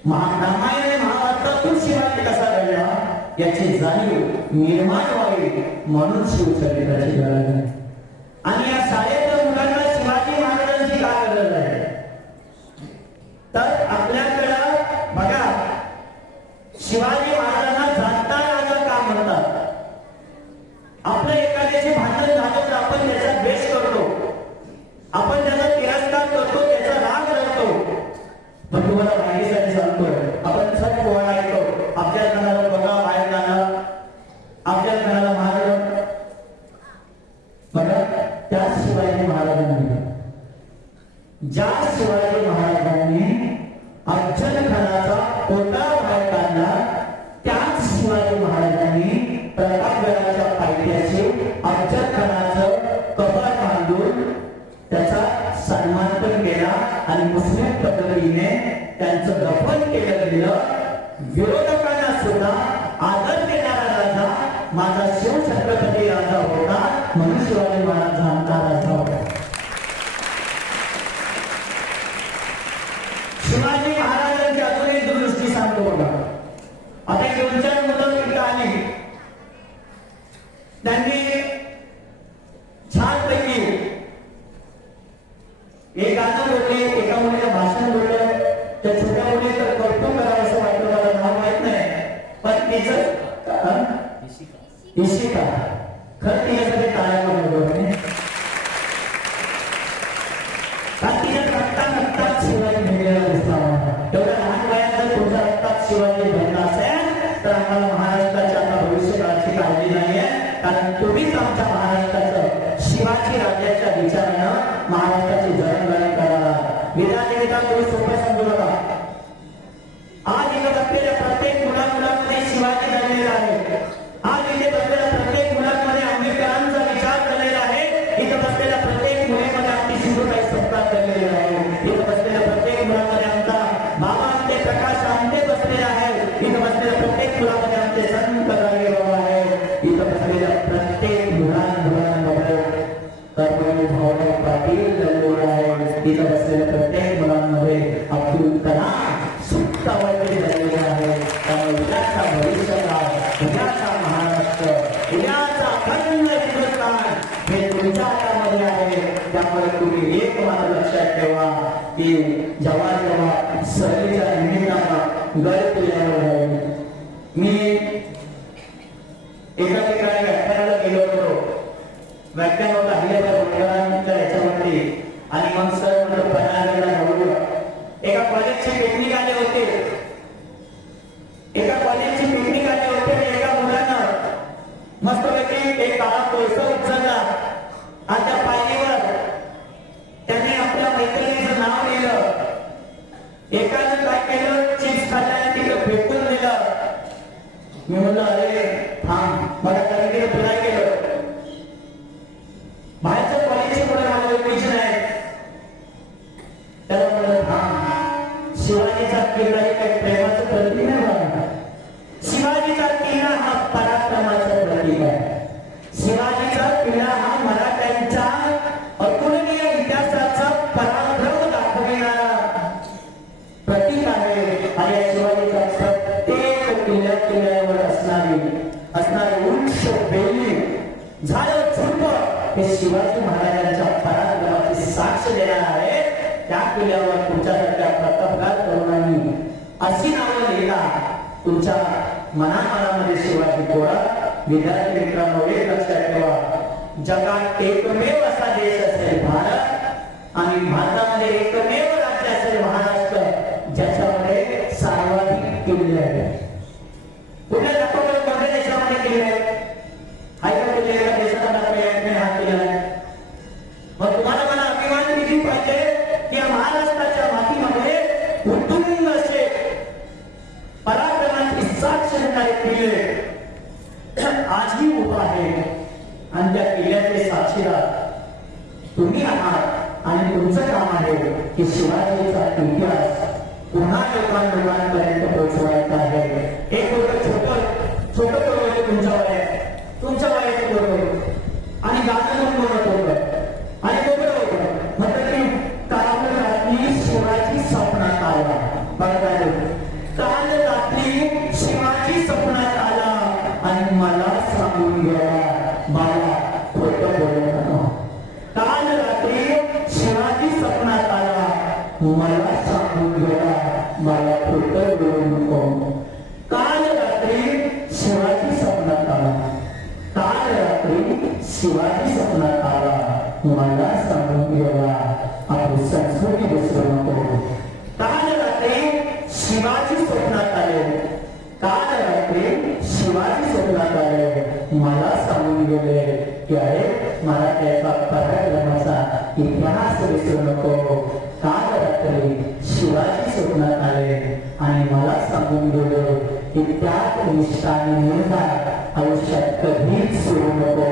रामायण आणि महाभारतातून शिवाजी कसा घडला याची जाणीव निर्माण व्हावी म्हणून शिवचरित्राची गरज आहे. आणि या शाळेच्या मुलांना शिवाजी महाराजांची काय गरज आहे? तर आपल्याकडं बघा, शिवाजी महाराजांना जाणता राजा का म्हणतात? आपलं एखाद्याचे भांडण झालं तर आपण त्याचा द्वेष करतो, आपण त्याचा तिरस्कार करतो, त्याचा राग करतो. पण तुम्हाला माहितीसाठी सांगतोय, आपण छट पोहायला येतो, आपल्या घराला बघा बाहेर जाणं, आपल्या घराला मारलं. बघा, त्याच शिवाजी महाराजांनी ज्या शिवाजी महाराजांनी अफजल खानाचा कोटा बाहेर काढला, त्याच शिवाजी महाराजांनी प्रतापगडाच्या पायथ्याशी अफजल खानाचं कबर बांधून त्याचा सन्मान पण केला आणि मुस्लिम पद्धतीने त्यांचं दफन केलं गेलं. विरोधकांना सुद्धा आदर देणारा राजा माझा शिव छत्रपती राजा होता म्हणून शिवाजी महाराज आमचा राजा होता. शिवाजी महाराजांची अजून एक दृष्टी सांगतो बघा. आता एक 2-4 मुलं इथं आली, त्यांनी छानपैकी एक गाणं बोलले, एका मुलीला भाषण बोललं. त्या छोट्या मुली तर कौतुक करावं असं वाटलं, मला नाव माहित नाही, पण तिचं इशिका खरं तिच्यासाठी टाळ्या बोलतो. तिच्या रक्तात शिवाजी भेटलेला दिसला. एवढ्या लहान वयात जर तुमच्या रक्तात शिवाजी भेटला असेल तर आम्हाला महाराष्ट्राच्या आता भविष्यकाळाची काळजी नाहीये, कारण तुम्हीच आमच्या महाराष्ट्राचं शिवाजी राज्याच्या विचारानं महाराष्ट्राची जडणघडण करा. विधानविधान तुम्ही सोपं समजू नका. आज इथे बसलेल्या प्रत्येक मुलांमध्ये शिवाजी झालेला आहे. आज इथे बसलेल्या प्रत्येक मुलांमध्ये आंबेडकरांचा विचार झालेला आहे. इथे बसलेल्या प्रत्येक मुलीमध्ये आपली शिवराई सत्ता झालेली आहे. इथे बसलेल्या प्रत्येक मुलांमध्ये आमचा बाबा आमचे प्रकाश आमचे बसलेले आहे. इथे बसलेल्या प्रत्येक मुलामध्ये आमचे संत गाडगे बाबा आहे. इथे बसलेल्या प्रत्येक मुलांमध्ये भाऊराव पाटील झालेले आहे. इथे बसलेल्या प्रत्येक मुलांमध्ये अब्दुल कलाम सुप्त वगैरे झालेले आहे. त्यामुळे उद्याचा भविष्यकाळ, उद्याचा महाराष्ट्र, उद्याचा अखंड हिंदुस्थान हे तुमच्या हातामध्ये आहे. त्यामुळे तुम्ही एक मात्र लक्षात ठेवा की जेव्हा सहलीच्या निमित्तानं गड किल्ल्यावर जाईल. मी एका ठिकाणी व्याख्यानाला गेलो होतो. व्याख्यान होता हल्लेच्या याच्यावरती, आणि मग सर म्हणतो पन्हाळगडला जाऊया. एका कॉलेजची पिकनिक आले होते. एका कॉलेजची पिकनिक आले होते आणि एका मुलानं मस्तपैकी एक काळा कोळसा उचलला आणि त्या पायरीवर त्याने आपल्या मैत्रिणीचं नाव लिहिलं. एकानं काय केलं, चिप्स खाल्ल्याने तिकडे फेकून दिलं. मी म्हणलं अरे थांब, मला कारण तिने फिराय केलं. बाहेरच्या कॉलेजचे मुलं माझ्या ओळखीचे नाही. त्याला म्हणलं थांब, शिवाजीचा किल्ला हे काही प्रेमाचं प्रतीक नाही. शिवाजीचा किल्ला हा पराक्रमाचं प्रतीक आहे. शिवाजीचा किल्ला हा मराठ्यांच्या अतुलनीय इतिहासाचा पराक्रम दाखविणारा प्रतीक आहे. आणि या शिवाजीचा प्रत्येक किल्ल्यावर असणारी उंच वेली झाडं झुडप हे शिवाजी महाराजांच्या पराक्रमाची साक्ष देणार आहे. त्या किल्ल्यावर तुमच्यासारख्या प्रतापगार तरुणांनी अशी नावं लिहिला. तुमच्या मनामध्ये शिवाजी कोरा. विद्यार्थी मित्रांनो, एक लक्षात ठेवा, जगात एकमेव असा देश असेल भारत, आणि भारतामध्ये एकमेव राज्य असेल महाराष्ट्र, ज्याच्यामध्ये सर्वाधिक किल्ले आहेत. कुठल्या दाखवलं कोणत्या देशामध्ये किल्ले आहेत? हाय का किल्ले? एका देशाचा दाखवला हा किल्ला आहे. मग तुम्हाला मला अभिमान किती पाहिजे की या महाराष्ट्राच्या मातीमध्ये उत्तुंग असे पराक्रमाची साक्ष देणारे किल्ले आजही उभा आहे. आणि त्या किल्ल्याचे साक्षीदार तुम्ही आहात. आणि तुमचं काम आहे की शिवाजीचा इतिहास पुन्हा लोकांपर्यंत पोहोचवायचा आहे. एक छोटं बरोबर तुमच्या वयाचं बरोबर, आणि गाणं पण बोलत होतं. आणि तो बरोबर म्हणतात की काल रात्री शिवाजी स्वप्नात आला. बघा, काल रात्री शिवाजी स्वप्नात आला आणि मला सांगून गेला मला खोटं बोलू नका. काल रात्री शिवाजी स्वप्नात आला, मला सांगून गेला मला खोटं बोलू नको. काल रात्री शिवाजी स्वप्नात आला, काल रात्री शिवाजी स्वप्नात आला, मला सांगून गेला आपली संस्कृती विसरू नको. काल रात्री शिवाजी स्वप्नात आले, काल रात्री शिवाजी स्वप्नात आले, मला सांगून गेले की अरे मराठ्याचा पराक्रमाचा इतिहास विसरू नको. काल रात्री शिवाजी स्वप्नात आले आणि मला सांगून गेले की त्यात निष्ठाने निर्धार आयुष्यात कधीच सोडू नको,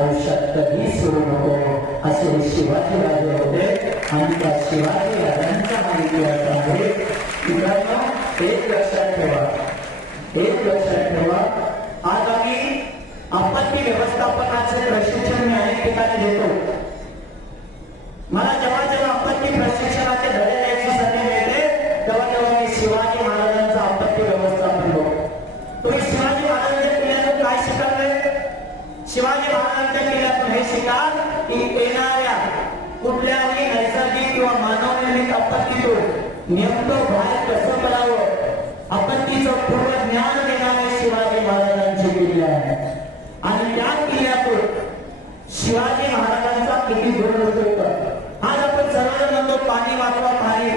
आयुष्यात कधीच सोडू नको. असे शिवाजी राजे होते. आणि त्या शिवाजी राजांच्या माहिती आहे. मित्रांनो, एक लक्षात ठेवा, आज आम्ही आपत्ती व्यवस्थापनाचे प्रशिक्षण मी अनेक ठिकाणी देतो. मला जेव्हा जेव्हा आपत्ती प्रशिक्षणाचे धडे द्यायची संधी मिळते तेव्हा मी शिवाजी महाराजांचा आपत्ती व्यवस्थापन करतो. तुम्ही शिवाजी महाराजांच्या किल्ल्यातून काय शिकाल? शिवाजी महाराजांच्या किल्ल्यातून हे शिकाल की येणाऱ्या कुठल्याही नैसर्गिक किंवा मानवनिर्मित आपत्तीतून नेमकं बाहेर कसं पडावं, आपत्तीचं पूर्व ज्ञान देणारे शिवाजी महाराजांचे किल्ले आहे. आणि त्या किल्ल्यातून शिवाजी महाराजांचा किती गुण होतो. आज आपण सर्वजण म्हणतो पाणी वाचवा पाणी.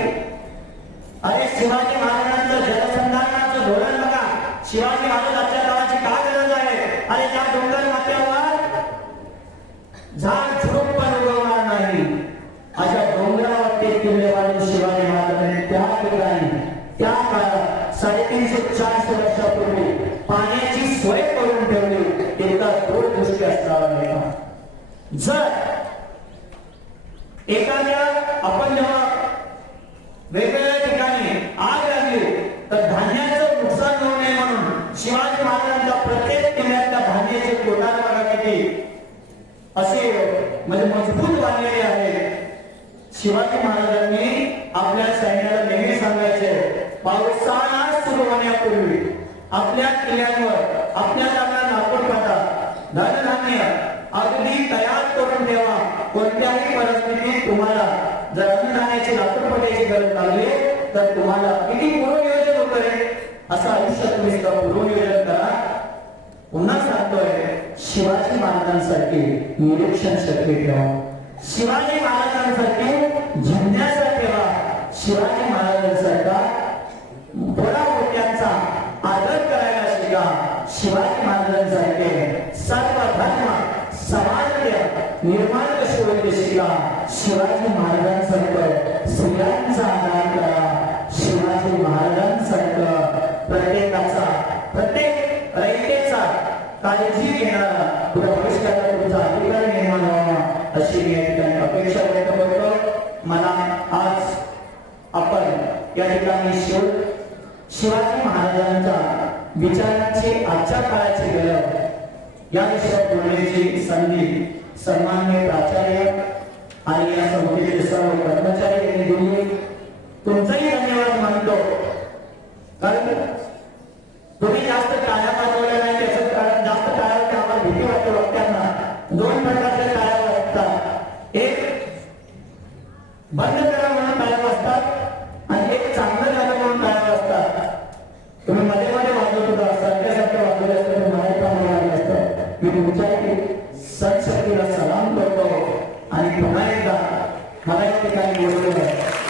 अरे शिवाजी महाराजांचं जलसंधारणाचं धोरण बघा. शिवाजी महाराजांच्या काळाची काय गरज आहे? अरे त्या डोंगर माथ्यावर झाड झुडूप पण उगवणार नाही अशा डोंगरावर ते किल्ले बांधून शिवाजी महाराजांनी त्या ठिकाणी त्या काळात 350-400 वर्षापूर्वी पाण्याची सोय करून ठेवली. तिथला दूरदृष्टी असणारा नाही. जर एखाद्या आपण जेव्हा वेगवेगळ्या ठिकाणी आग लागली तर धान्याचं नुकसान होऊ नये म्हणून शिवाजी महाराजांच्या प्रत्येक किल्ल्यातल्या धान्याचे कोठार बघण्यासाठी असे म्हणजे मजबूत बांधलेले आहे. शिवाजी महाराजांनी आपल्या सैन्याला नेहमी सांगायचे पावसाळा सुरू होण्यापूर्वी आपल्या किल्ल्यांवर आपल्या जागा लाकूड काटा धनधान्य अगदी तयार करून ठेवा. कोणत्याही परिस्थितीत तुम्हाला जर अन्नधान्याची लाकूड पडायची गरज लागली तर तुम्हाला किती पूर्वनियोजन होत आहे असं आयुष्यात तुम्ही पूर्वनियोजन करा. पुन्हा सांगतोय शिवाजी महाराजांसाठी निरीक्षण शक्ती ठेवा. शिवाजी महाराजांसाठी जिज्ञासा ठेवा. शिवाजी महाराजांसारखा बडा मोठ्यांचा आदर करायला शिका. शिवाजी महाराजांसारखे सर्व धर्म समाज निर्माण कसे होईल शिका. शिवाजी महाराजांसारखं स्त्रियांचा आदर करा. शिवाजी महाराजांसारखं प्रत्येक रयतेचा काळजी घेणारा पुढे भविष्याला तुमचा अधिकार निर्माण व्हावा अशी मी या ठिकाणी अपेक्षा व्यक्त करतो. मला आज आपण या ठिकाणी शिवाजी महाराजांच्या विचारांची आजच्या काळाची गरज या विषयावर बोलण्याची संधी सन्माननीय प्राचार्य आणि या संस्थेचे सर्व कर्मचारी यांनी दिली. तुमचाही धन्यवाद मानतो. कारण तुम्ही जास्त टाळ्या वाजवल्या नाही त्याचं कारण जास्त टाळ्या आम्हाला भीती वाटते. वक्त्यांना 2 प्रकारच्या टाळ्या वाजतात. एक बंद करा म्हणून टाळ्या वाजतात आणि एक चांगलं झालं म्हणून टाळ्या वाजतात. तुम्ही मध्ये मध्ये वाजवत होता सारख्या वाजवले असतं तर मला लागलं असतं. मी तुमच्या सत्शक्तीला सलाम करतो आणि पुन्हा एकदा मला एक ठिकाणी बोलवलं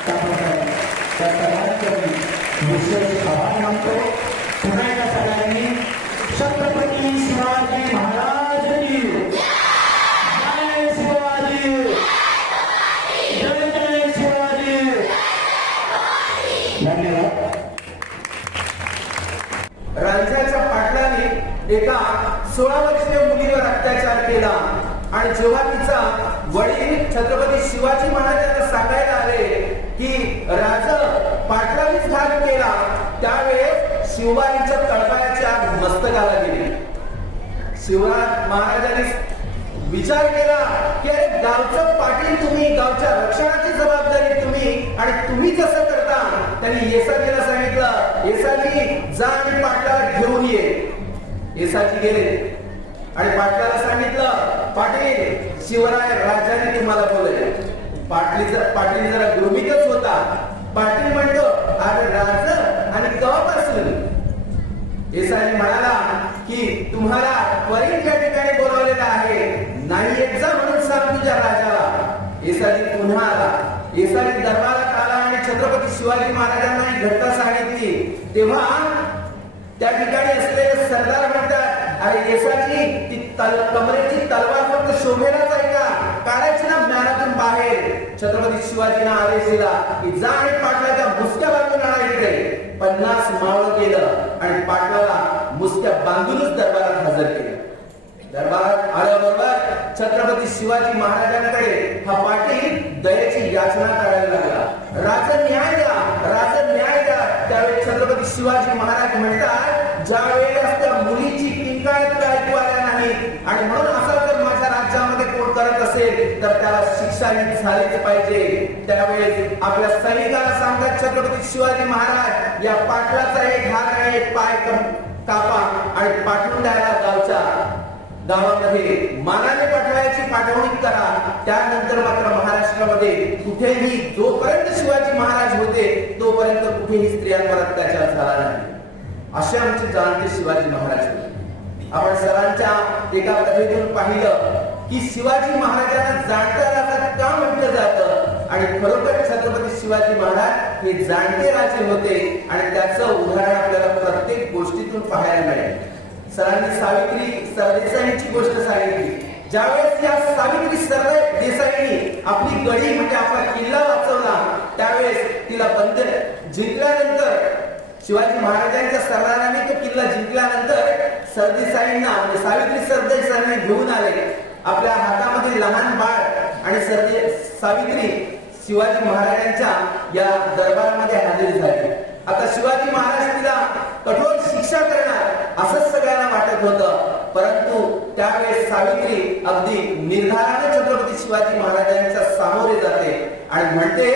त्याप्रकारे त्या सर्वांचे विशेष आभार मानतो. पुन्हा एकदा सगळ्यांनी छत्रपती शिवाजी महाराज की जय शिवाजी, जय जय शिवाजी. धन्यवाद. राज्याच्या पाटलाने एका 16 वर्षीय मुलीवर अत्याचार केला आणि जेव्हा तिचा वडील छत्रपती शिवाजी महाराजांना सांगायला आले की राजा पाटलानेच घात केला त्यावेळेस शिवबाईंच्या तळपायाची आग मस्तकाला गेली. शिवराज महाराजांनी विचार केला की अरे गावचं पाटील तुम्ही, गावच्या रक्षणाची जबाबदारी तुम्ही आणि तुम्ही कसं करता. त्यांनी येसाजीला सांगितलं येसाजी जा आणि पाटलाला घेऊन ये. येसाजी गेले आणि पाटलाला सांगितलं पाटील शिवराय राजाने तुम्हाला बोलले. पाटील जरा गृहीतच होता. पाटील म्हणतो अरे राज आणि केव्हापासून. येसाजी म्हणाला की तुम्हाला त्वरित या ठिकाणी बोलवलेलं आहे, नाही येत जा म्हणून सांग तुझ्या राजाला. येसाजी पुन्हा आला. येसाजी दरबारात आला आणि छत्रपती शिवाजी महाराजांना ही घटना सांगितली. तेव्हा त्या ठिकाणी असलेले सरदार म्हणतात अरे येसाजी ती कमरेची तलवार फक्त शोभेलाच आहे का, काढायची ना ज्ञानातून बाहेर. छत्रपती शिवाजींना आदेश दिला की जा आणि पाटलाच्या मुसक्या बांधून आणा इकडे. 50 मावळं केलं आणि पाटलाला मुसक्या बांधूनच दरबारात हजर केलं. दरबारात आल्याबरोबर छत्रपती शिवाजी महाराजांकडे हा पाटील दयेची याचना करायला लागला. राजा न्याय द्या, राजा न्याय द्या. त्यावेळी छत्रपती शिवाजी महाराज म्हणतात ज्या वेळेस त्या मुलीची किंकाळ्या ऐकू आल्या नाही आणि म्हणून असं जर माझ्या राज्यामध्ये कोण करत असेल तर त्याला शिक्षा ही झालीच पाहिजे. त्यावेळेस आपल्या सैनिकांना सांगतात छत्रपती शिवाजी महाराज या पाटलाचा एक हात आणि एक पाय कापा आणि पाठवून द्यायला गावामध्ये मानाने पाठवायची पाठवणी करा. त्यानंतर मात्र महाराष्ट्रामध्ये कुठेही जोपर्यंत शिवाजी महाराज होते तोपर्यंत कुठेही स्त्रियांवर अत्याचार झाला नाही. असे आमचे जाणते शिवाजी महाराज होते. आपण सरांच्या एका कथेतून पाहिलं की शिवाजी महाराजांना जाणता राजा का म्हटलं जातं आणि खरोखर छत्रपती शिवाजी महाराज हे जाणते राजे होते आणि त्याचं उदाहरण आपल्याला प्रत्येक गोष्टीतून पाहायला मिळेल. सरांनी सावित्री सरदेसाईंची गोष्ट सांगितली. ज्यावेळेस या सावित्री सरदेसाईंनी आपली गडी म्हणजे आपला किल्ला वाचवला त्यावेळेस तिला बंदर जिंकल्यानंतर शिवाजी महाराजांच्या सरदारांनी तो किल्ला जिंकल्यानंतर सरदेसाईंना म्हणजे सावित्री सरदेसाईंना घेऊन आले. आपल्या हातामध्ये लहान बाळ आणि सावित्री शिवाजी महाराजांच्या या दरबारामध्ये हजेरी झाली. आता शिवाजी महाराज तिला कठोर शिक्षा करणार असंच सगळ्यांना वाटत होतं. परंतु त्यावेळेस सावित्री अगदी निर्धाराने छत्रपती शिवाजी महाराजांच्या सामोरे जाते आणि म्हणते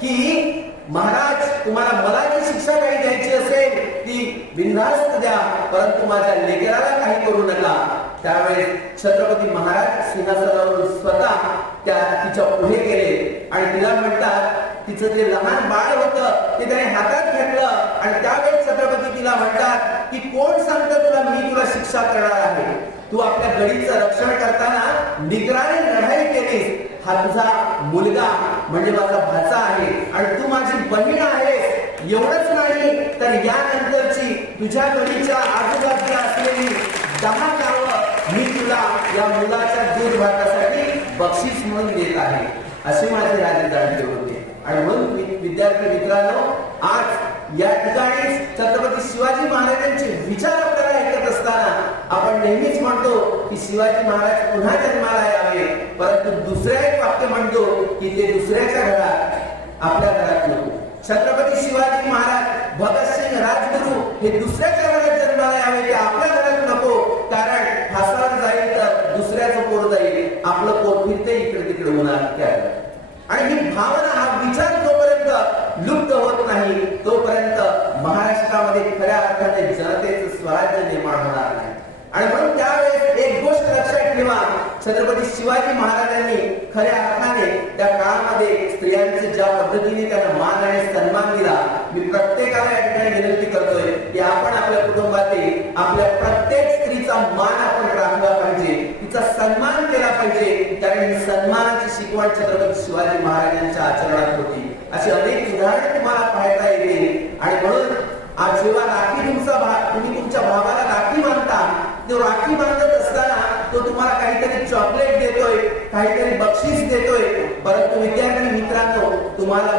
की महाराज तुम्हाला मला जी शिक्षा काही द्यायची असेल ती बिनधास्त द्या परंतु माझ्या लेकराला काही करू नका. त्यावेळेस छत्रपती महाराज सिंहासनावरून स्वतः तिच्या पुढे गेले आणि तिला म्हणतात तिचं जे लहान बाळ होतं ते त्याने हातात घेतलं आणि त्यावेळेस छत्रपती तिला म्हणतात की कोण सांगतं तुला मी तुला शिक्षा करणार आहे. तू आपल्या गडीचं रक्षण करताना निग्राने लढाई केलीस. हा तुझा मुलगा म्हणजे माझा भाचा आहे आणि तू माझी बहीण आहेस. एवढंच नाही तर यानंतरची तुझ्या गडीच्या आजूबाजूला असलेली 10 गावं मी तुला या मुलाच्या दूध भातासाठी बक्षीस म्हणून देत आहे. असे माझे राजे जाणते होते. आणि म्हणून विद्यार्थी मित्रांनो आज या ठिकाणी छत्रपती शिवाजी महाराजांचे विचार आपल्याला ऐकत असताना आपण नेहमीच म्हणतो की शिवाजी महाराज पुन्हा जन्माला यावे परंतु दुसऱ्या एक वाक्य म्हणतो की ते दुसऱ्याच्या घरात आपल्या घरात नको. छत्रपती शिवाजी महाराज भगतसिंग राजगुरू हे दुसऱ्याच्या घरात जन्माला यावे ते आपल्या घरात नको. कारण फासावर जाईल तर दुसऱ्याचं पोट जाईल आपलं पोट फिरते इकडे तिकडे उन्हात. आणि ही भावना हा विचार जोपर्यंत लुप्त होत नाही तोपर्यंत महाराष्ट्रामध्ये खऱ्या अर्थाने जनतेचं स्वराज्य निर्माण होणार नाही. आणि म्हणून त्यावेळेस एक गोष्ट लक्षात ठेवा छत्रपती शिवाजी महाराजांनी खऱ्या अर्थाने त्या काळामध्ये स्त्रियांचे ज्या पद्धतीने त्यांना मान आणि सन्मान दिला. मी प्रत्येकाला या ठिकाणी विनंती करतोय की आपण आपल्या कुटुंबातील आपल्या प्रत्येक स्त्रीचा मान आपण राखला पाहिजे तिचा सन्मान केला पाहिजे. कारण ही सन्मानाची शिकवण छत्रपती शिवाजी महाराजांच्या आचरणात होती. अशी अनेक उदाहरणे तुम्हाला पाहायला येतील. आणि म्हणून आज जेव्हा राखी तुम्ही तुमच्या भावाला राखी बांधता तो राखी बांधत असताना तो तुम्हाला काहीतरी चॉकलेट देतोय काहीतरी बक्षीस देतोय. परंतु विद्यार्थी मित्रांनो तुम्हाला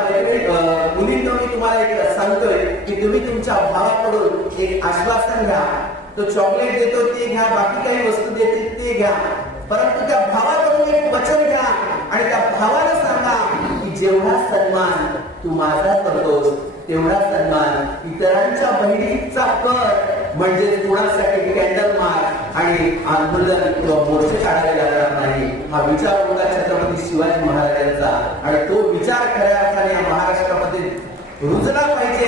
मुलींना मी तुम्हाला एक सांगतोय की तुम्ही तुमच्या भावाकडून एक आश्वासन घ्या. तो चॉकलेट देतो ते घ्या बाकी काही वस्तू देते ते घ्या परंतु त्या भावाकडून एक वचन घ्या आणि त्या भावाला सांगा की जेवढा सन्मान तू माझा करतोस तेवढा सन्मान इतरांच्या बहिणीचा कर. म्हणजे कुणासाठी कॅन्डल मार्च आणि आंदोलन किंवा मोर्चे काढायला लागणार नाही. हा विचार होता छत्रपती शिवाजी महाराजांचा आणि तो विचार खऱ्या अर्थाने या महाराष्ट्रामध्ये रुजला पाहिजे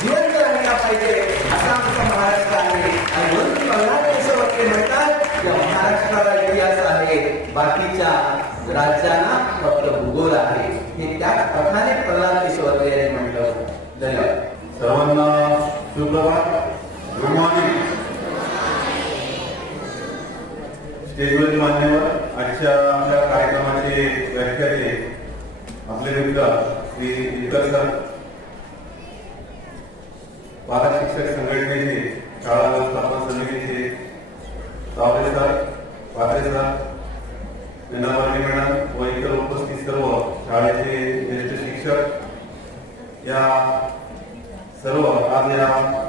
जिवंत राहिला पाहिजे असा आमचा महाराष्ट्र आहे. आणि म्हणून प्रल्हाद केशवते म्हणतात या महाराष्ट्राला इतिहास आहे बाकीच्या राज्यांना फक्त भूगोल आहे. हे त्या अर्थाने प्रल्हाद केशवते यांनी म्हटलं. धन्यवाद. सर्वांना सुप्रभात. Good morning. स्टेजवरील मान्यवर आजच्या आमच्या कार्यक्रमाचे व्याख्याते आपले मित्र श्री इतर सर बाल शिक्षक संघटनेचे शाळा व्यवस्थापन समितीचे तावरे सर पात्रे सर मीनावर्णी मॅडम व इतर उपस्थित सर्व शाळेचे ज्येष्ठ शिक्षक या सर्व आज या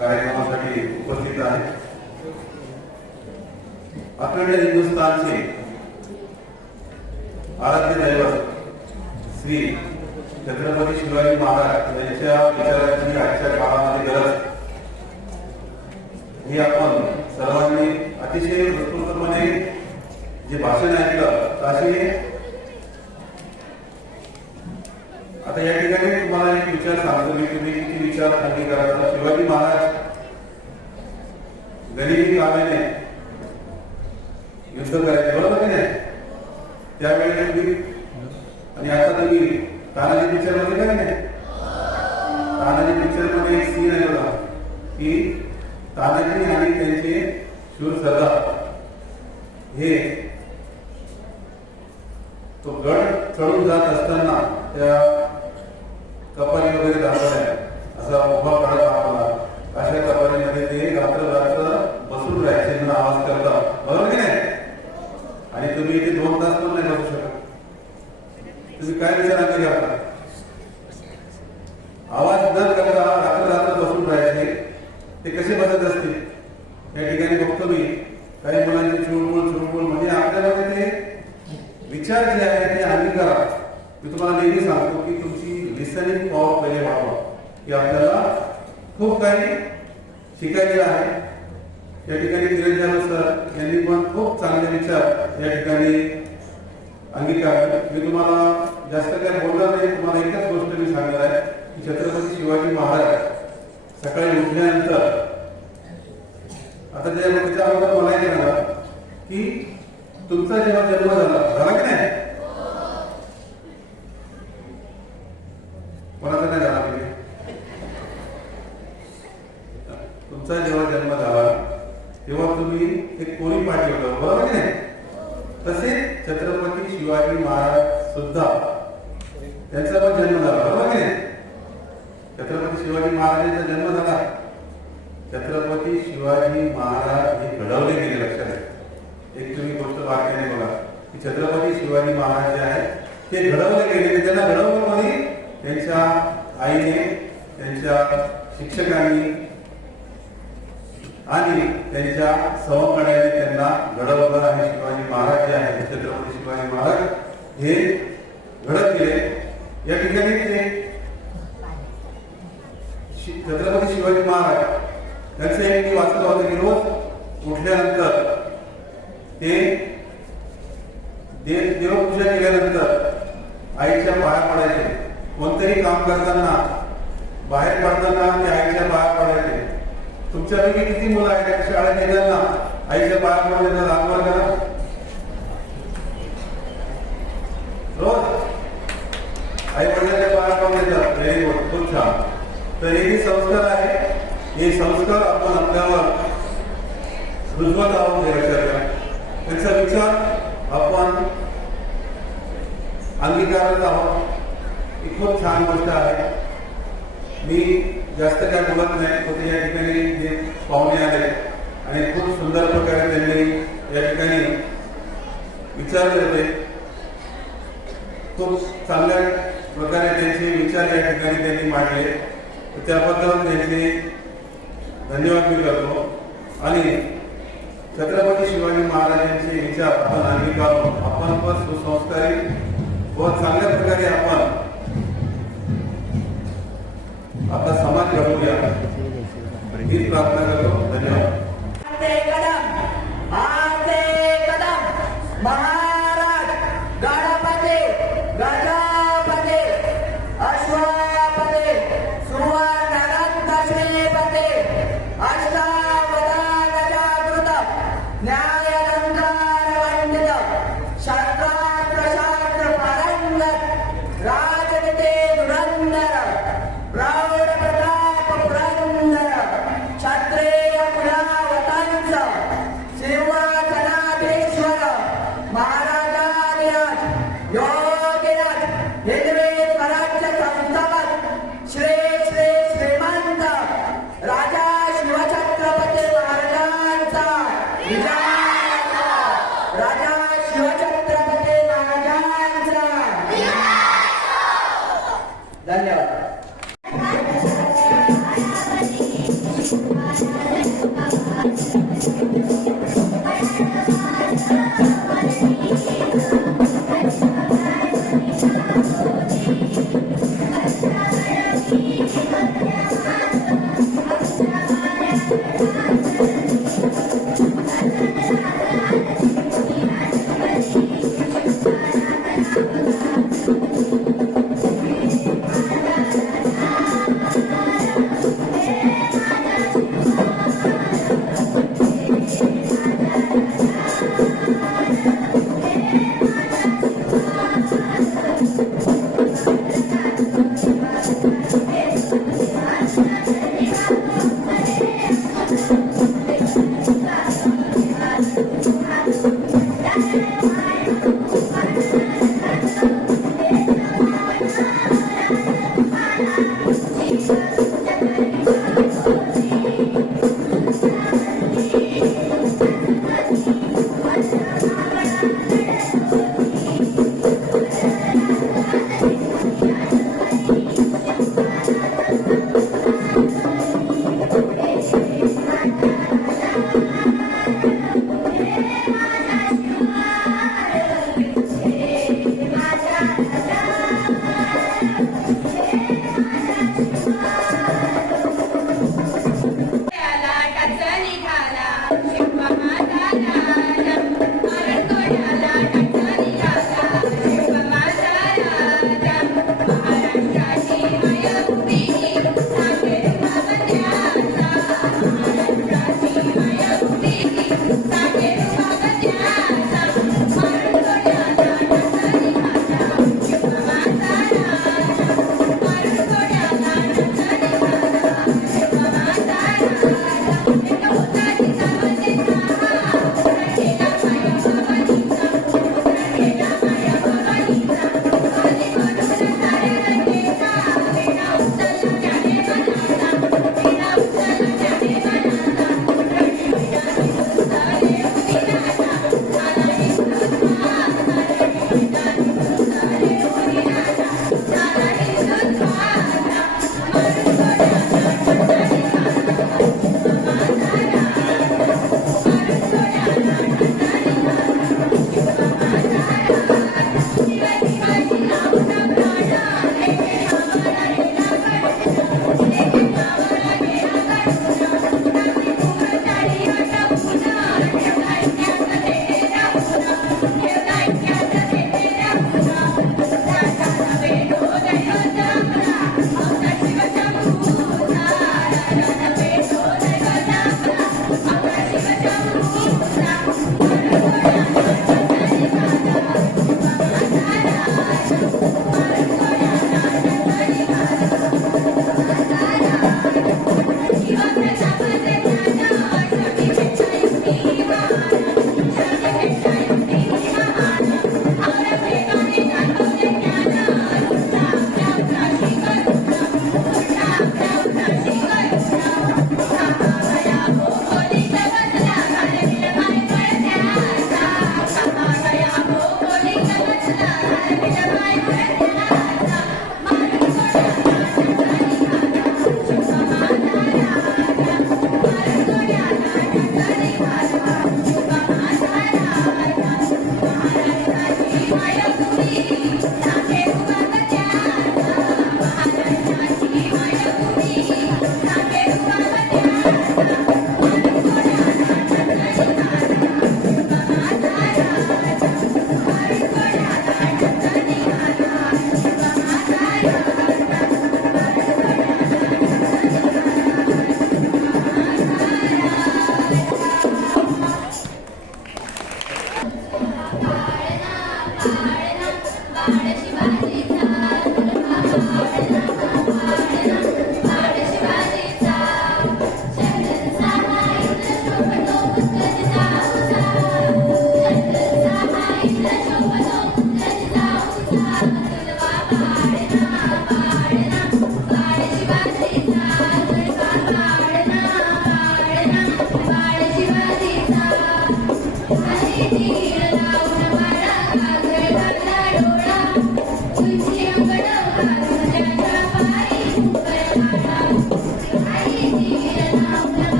कार्यक्रमासाठी उपस्थित आहेत. अखंड हिंदुस्थानचे आराध्य दैवत श्री छत्रपती शिवाजी महाराज यांच्या विचारांची आजच्या काळामध्ये गरज ही आपण सर्वांनी अतिशय उत्स्फूर्तपणे जे भाषण ऐकलं असे आता या ठिकाणी तुम्हाला एक विचार सांगतो मी, तुम्ही किती विचार अंगीकाराचा. शिवाजी महाराज गरिबी कामेने युद्ध करायचे, बरोबर की नाही? त्यावेळी तुम्ही आणि आता तुम्ही तानाजी पिक्चर मध्ये काय नाही, तानाजी पिक्चर मध्ये एक सीन आहे बघा की तानाजी आणि त्यांचे शूर सरदार हे तो गड चढून जात असताना त्या कपाली वगैरे दाखवल्या असा उभा कडा दाखवला. अशा कपालीमध्ये ते रात्र बसून राहायचे, आवाज करतात, बरोबर की नाही? आणि तुम्ही इथे 2 तास पण नाही बसू शकत. तुम्ही काय विचार करता? आवाज न करता रात्र बसून राहायचे, ते कसे बसत असतील? या ठिकाणी बघतो मी काही मुलांची चुळबुळ म्हणजे आपल्याला ते विचार जे आहे ते अंगीकारा. मी तुम्हाला नेहमी सांगतो की तुमची लिसनिंग पॉवर पहिले व्हावं, की आपल्याला खूप काही शिकायचं आहे. या ठिकाणी किरण सर यांनी पण खूप चांगले विचार या ठिकाणी अंगीकारले. मी तुम्हाला जास्त काही बोलणार नाही, तुम्हाला एकच गोष्ट मी सांगणार आहे की छत्रपती शिवाजी महाराज सकाळी उठल्यानंतर आता त्याच्या अगोदर मला हे सांगा की तुमचा जेव्हा जन्म झाला की नाही? कोणाचा नाही झाला म्हणजे तुमचा जेव्हा जन्म झाला तेव्हा तुम्ही एक कोणी पाठवलं, बरोबर की नाही? तसेच छत्रपती शिवाजी महाराज सुद्धा त्यांचा पण जन्म झाला, बरोबर की नाही? छत्रपती शिवाजी महाराजांचा जन्म झाला. छत्रपती शिवाजी महाराज हे घडवले गेले. लक्षात एक तुम्ही गोष्ट वाक्याने बघा की छत्रपती शिवाजी महाराज जे आहेत ते घडवले गेले. त्यांना घडवलं कोणी? त्यांच्या आईने, त्यांच्या शिक्षकांनी आणि त्यांच्या सवंगड्यांनी त्यांना घडवलं. आणि शिवाजी महाराज जे आहेत छत्रपती शिवाजी महाराज हे घडत गेले. या ठिकाणी ते छत्रपती शिवाजी महाराज त्यांचं एक मी वाचलं होतं की रोज उठल्यानंतर ते देवपूजा केल्यानंतर आईच्या पाया पडायचे. कोणतंही काम करताना बाहेर पडताना ते आईच्या पाया पडायचे. तुमच्यापैकी किती मुलं आहेत शाळेत येताना आईच्या पाया पडण्याचा लागवड करा रोज? आई वडिलांच्या पाया पडण्याचा व्हेरी गुड, खूप छान. तर हे संस्कार आहे, हे संस्कार आपण आपल्यावर रुजवत आहोत. त्यांचा विचार आपण अंगीकारत आहोत. ही खूप छान गोष्ट आहे. मी जास्त काय बोलत नाही, होते या ठिकाणी जे पाहुणे आले आणि खूप सुंदर प्रकारे त्यांनी या ठिकाणी विचारले होते. खूप चांगल्या प्रकारे त्यांचे विचार या ठिकाणी त्यांनी मांडले. त्याबद्दल त्यांचे धन्यवाद मी करतो. आणि छत्रपती शिवाजी महाराजांचे विचार आपण अंगीकारून आपण पण सुसंस्कारी व चांगल्या प्रकारे आपण आपला समाज घडवूया हीच प्रार्थना करतो. धन्यवाद. महाराज गणपती गजापती अश्वपती सुवर्णरत्न श्रीपती अष्टावधान जागृत न्यायलंकार वंदित शास्त्र पारंगत राजनीती धुरंधर प्रौढ प्रताप पुरंदर क्षत्रिय कुलावतांच सिंहासनाधीश्वर महाराजाधिराज योगीराज हिंदवी स्वराज्य संस्थापक श्री श्री श्रीमंत राजा शिवछत्रपती महाराजांचा विजय. राजा शिवछत्रपती महाराजांचा धन्यवाद.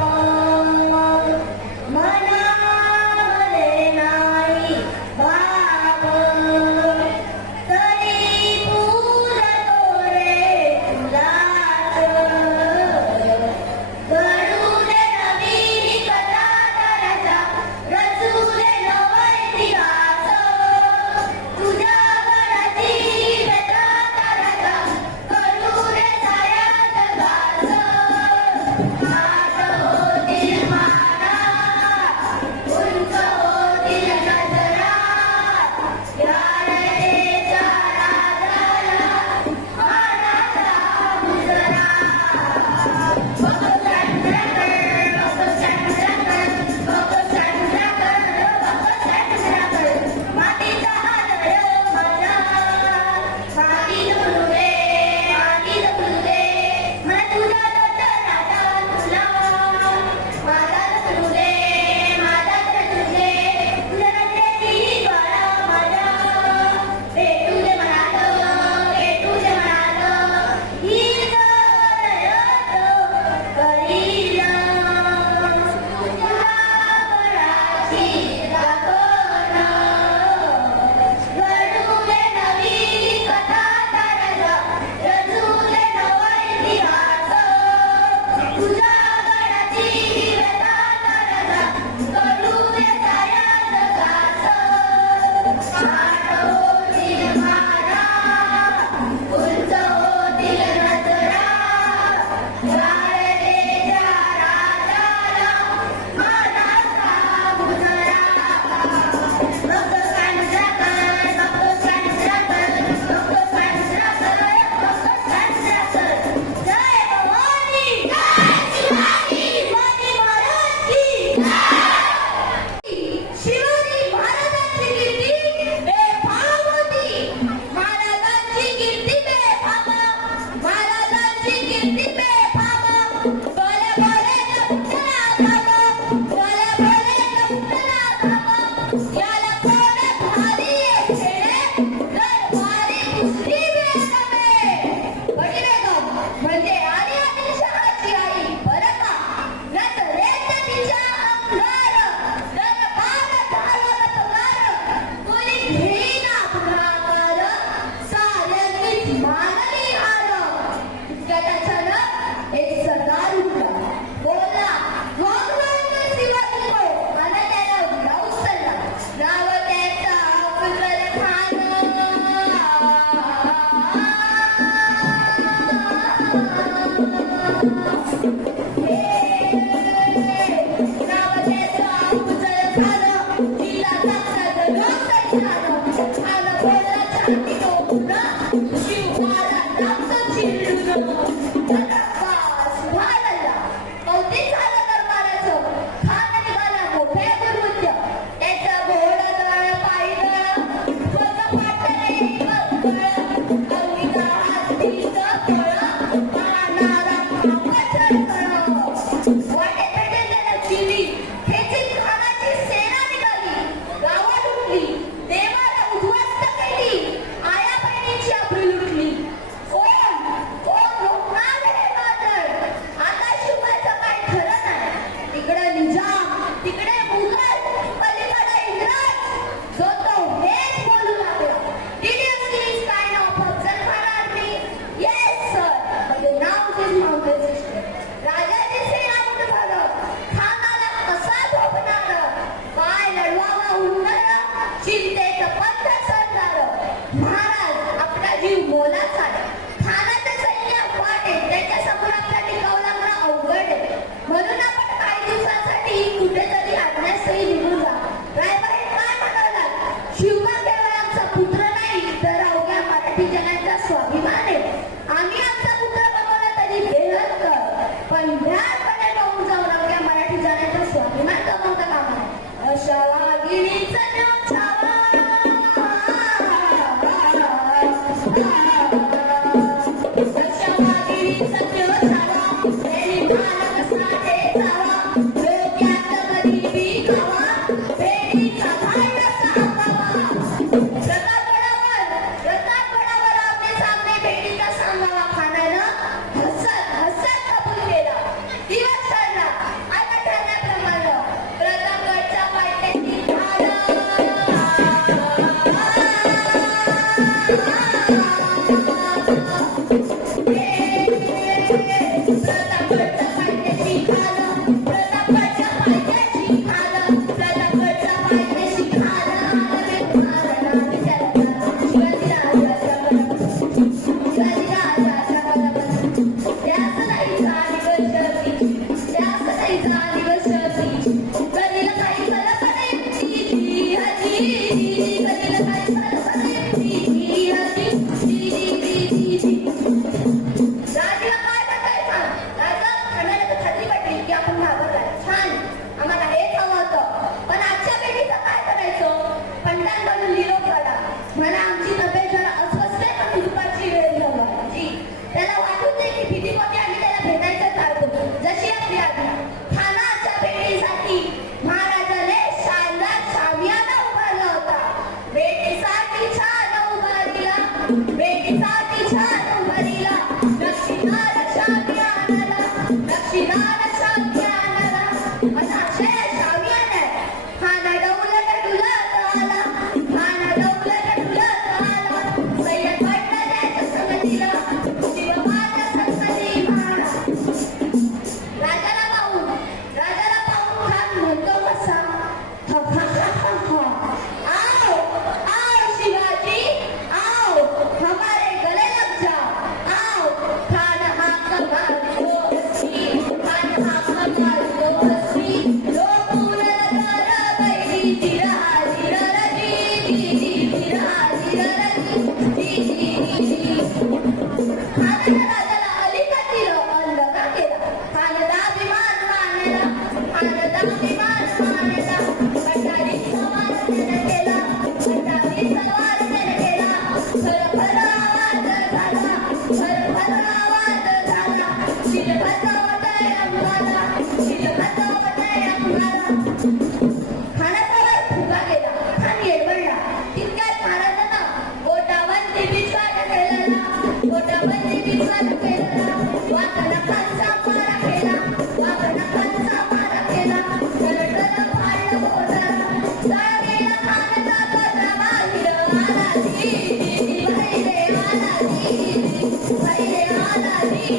Oh वाघिणीचा देव छावा कशा वाघिणीचा देव छावा बेली भाला कसा ठेचावा डोक्यात गरिबी खावा बेलीचा भांड साकावा प्रतापगडावर आपले सामने भेटीचा सांगावा खाण्यानं हसत हसत कबूल केला दिवस ठरला आता ठरल्याप्रमाणे प्रतापगडच्या पायथ्याशी मला आमची तब्येत जरा अस्वस्थ आहे पण दुपारची वेळ झाली त्याला वाटून दे की भीतीपोटी आम्ही त्याला भेटायचं चालतो जशी आपली आज्ञा खानाच्या भेटीसाठी महाराजाने शानदार शामियाना उभारला होता भेटीसाठी छान उभारीला भेटीसाठी छान उभारीला दक्षिणाला शामियानाला दक्षिणाला शामियानाला अनाशय शामियाना खाना डौलत डुलत आला खाना डौलत डुलत आला सय्यद पटला त्याच्या संगतीला शिवबाच्या संगती महाराज राजाला पाहून खान म्हणतो कसा आओ आओ शिवाजी आओ हमारे गले लग जाओ आओ खान हा कमाल दोस्ती खान हा कमाल दोस्ती लोकून लगा बैठी जिरा जिरा जी जिरा जिरा जी खानाच्या राजाला अलीकडील लगा केला खानदा विमान मानला खानदा विमान मानला पटारी सवार त्याने केला पटारी सवार त्याने केला भरभर आवाज झाला भरभर आवाज झाला शिलभद्रावतय अंगाला शिलभद्रावतय अंगाला खानाचा फुगा गेला खान येडवडला तितक्यात महाराजांना गोटावरती विश्वास केलेला गोटावरती विश्वास केलेला वाकला खानचा मारा केला वाकला खानचा मारा केला सरळ भांड होता जाळ गेला खानचा गोटा बाहेर आला जी बाहेर आला जी बाहेर आला जी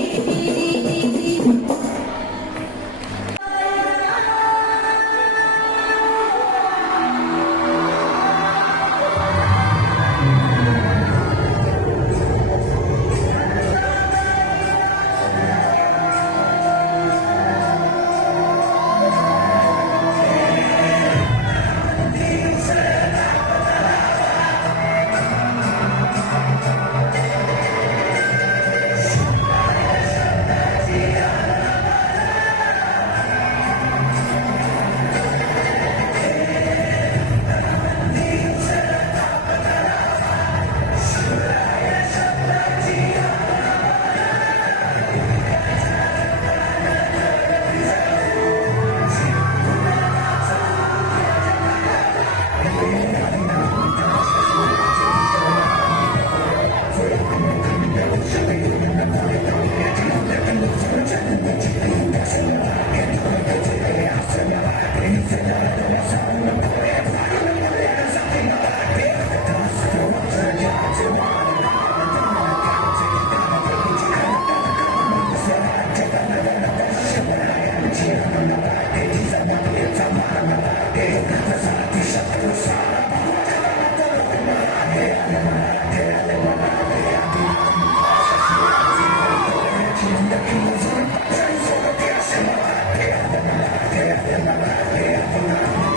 Yeah.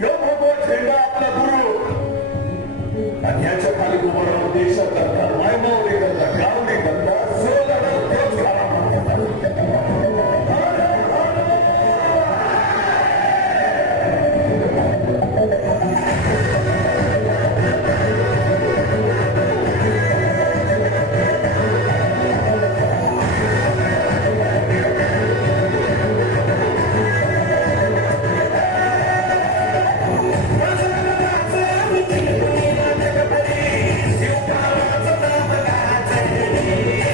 यो भगवा झेंडा आपला गुरु आणि याच्या खाली तुम्हाला देशाचा मायमावली करता गावली करता सोलाला तोच घाला. शिवकाराचं नाव गायचं.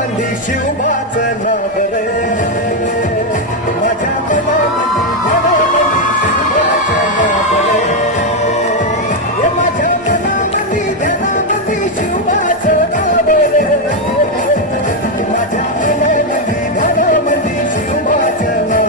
मनामंदी शिवबाच नाव रे माझ्या मनामंदी शिवबाच नाव रे हे माझ्या मनामंदी ध्यानामंदी शिवबाच नाव रे माझ्या मनामंदी ध्यानामंदी शिवबाच नाव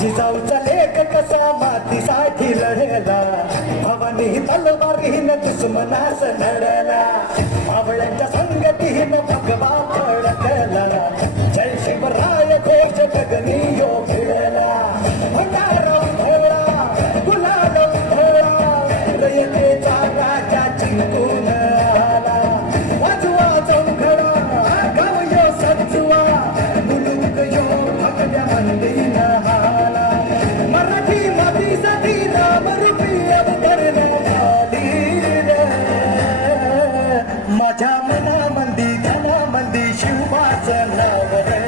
जिजाऊचा लेख कसा मातीसाठी लढला भवानी तलवारीन दुश्मनास लढला मावळ्यांच्या संगतीन भगवा फडकला जय शिवराय घोष गगनी यो फिरला भंडारा भोळा गुलाल भोळा रयतेचा राजा जिंकून आला वाजवा चौघडा गाव यो सजवा मुलुक यो भगव्या मंदीन हाला मराठी मातीसाठी रामरूपी अवतरण आली रे माझ्या मनामंदी धनामंदी शिवबाच नाव रे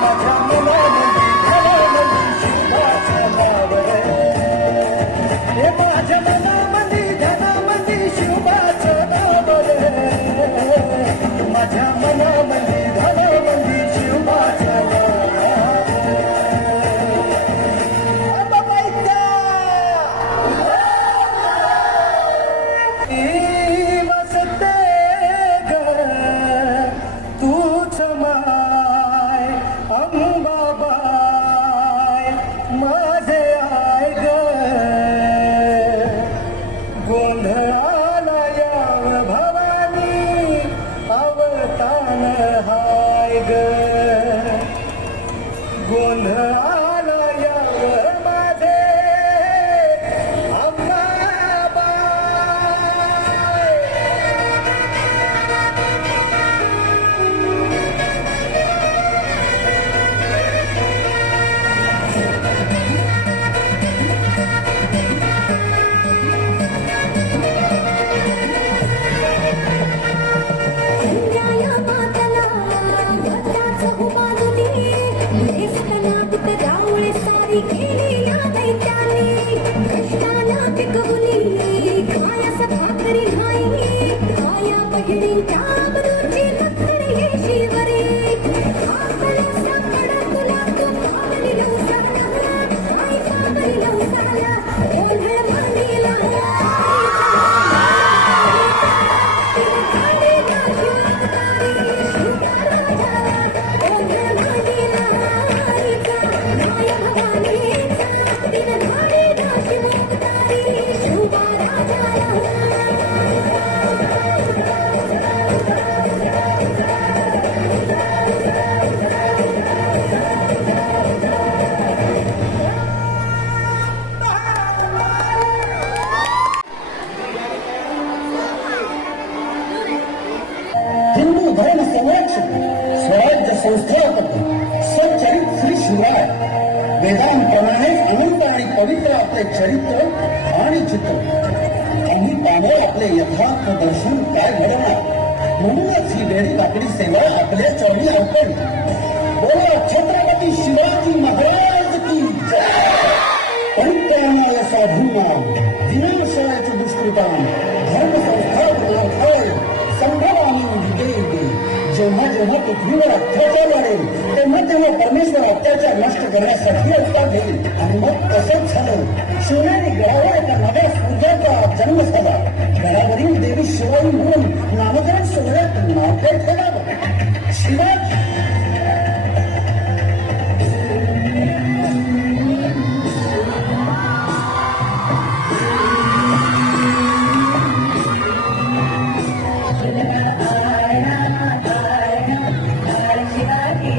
माझ्या मनामंदी धनामंदी शिवबाच नाव रे हे माझ्या मनामंदी धनामंदी शिवबाच नाव रे माझ्या मनामंदी धनामंदी शिवबाच नाव वसते ग तूच माय अंबाबाय माझे आय ग गोंधळाला याव भवानी अवतान हाय ग गोंधळाला याव माझे अंबाबाय संध्याया मातला भद्राचं हुमानुनी लेसकना तिथं रावळे सारी केली या दैत्यानी कष्टाला पिकवली खाया सखाकरी नाही खाया बहिणींच्या बरोबरची नक्कर येशीवरी आपलं संकट तुला तू पावली लवसाला आई पावली लवसाला ओढळ मांडीला हिंदू धर्म संरक्षक स्वराज्य संस्थापक सच्चरित श्री शिवराय वेदांप्रमाणे अनंत आणि पवित्र आपले चरित्र आणि चित्र आम्ही पाहणे आपले यथार्थ दर्शन काय घडवणार म्हणूनच ही वेळी वाकडी सेवा आपल्या चरणी अर्पण बोला छत्रपती शिवाजी महाराज की जय परित्राणाय साधूनां विनाशाय दुष्कृतां धर्म संस्थापनार्थाय संभवामी युगे युगे जेव्हा जेव्हा पृथ्वीवर अत्याचार वाढेल तेव्हा तेव्हा परमेश्वर अत्याचार नष्ट करण्यासाठी अवतार घेईल आणि मग तसंच झालं शिवनेरी गडावर एका नव्या सूर्याचा जन्म झाला गडावरील देवी शिवाई म्हणून नामकरण सोहळ्यात नाव ठेवावं शिवाजी शिवाजी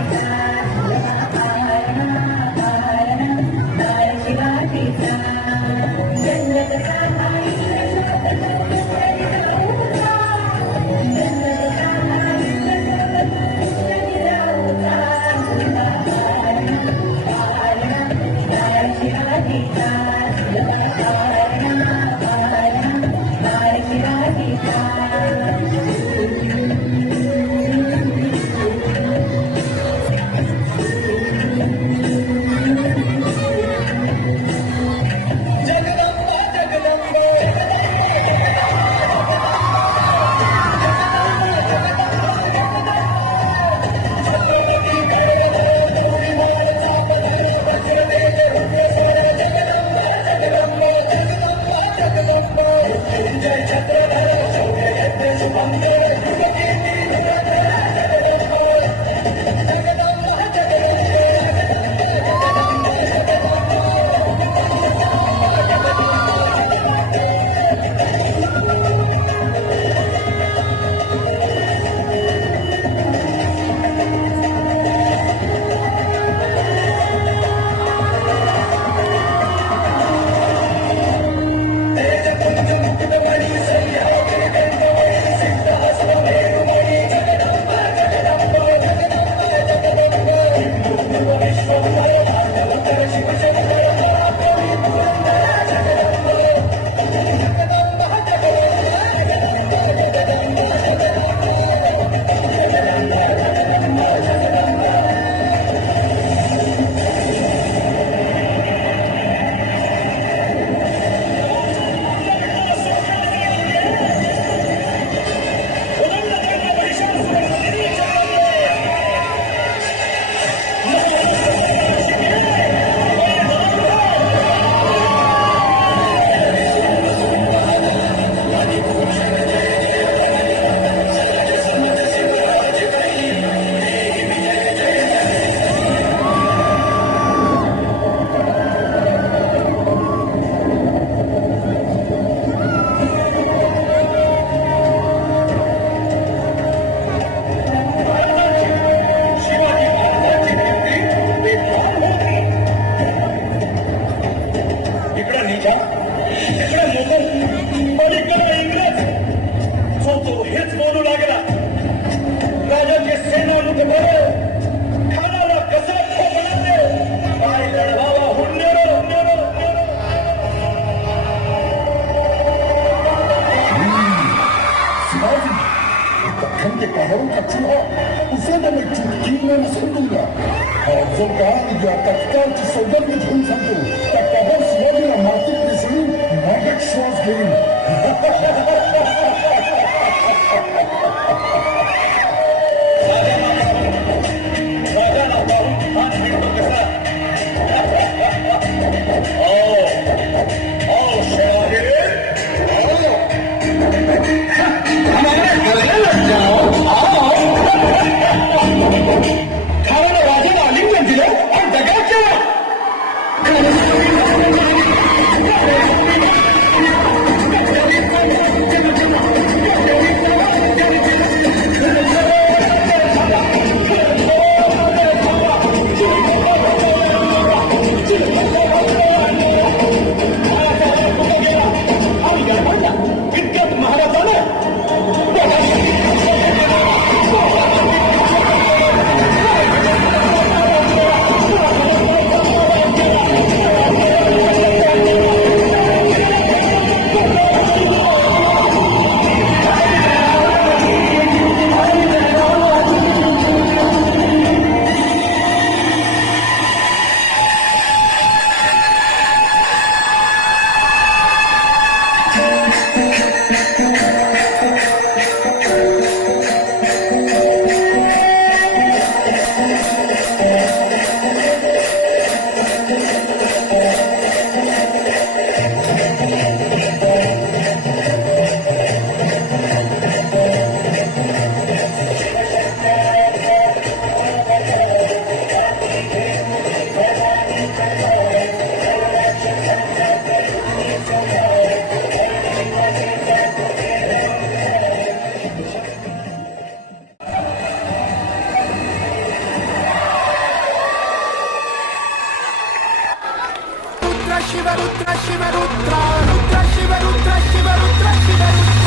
तत्काळची सौजन्य घेऊन सांगतो त्या कबर शिवाजीला मातीत मिसळून मागत श्वास घेईन. Shiva Rudra Shiva Rudra Rudra Shiva Rudra Shiva Rudra Shiva Rudra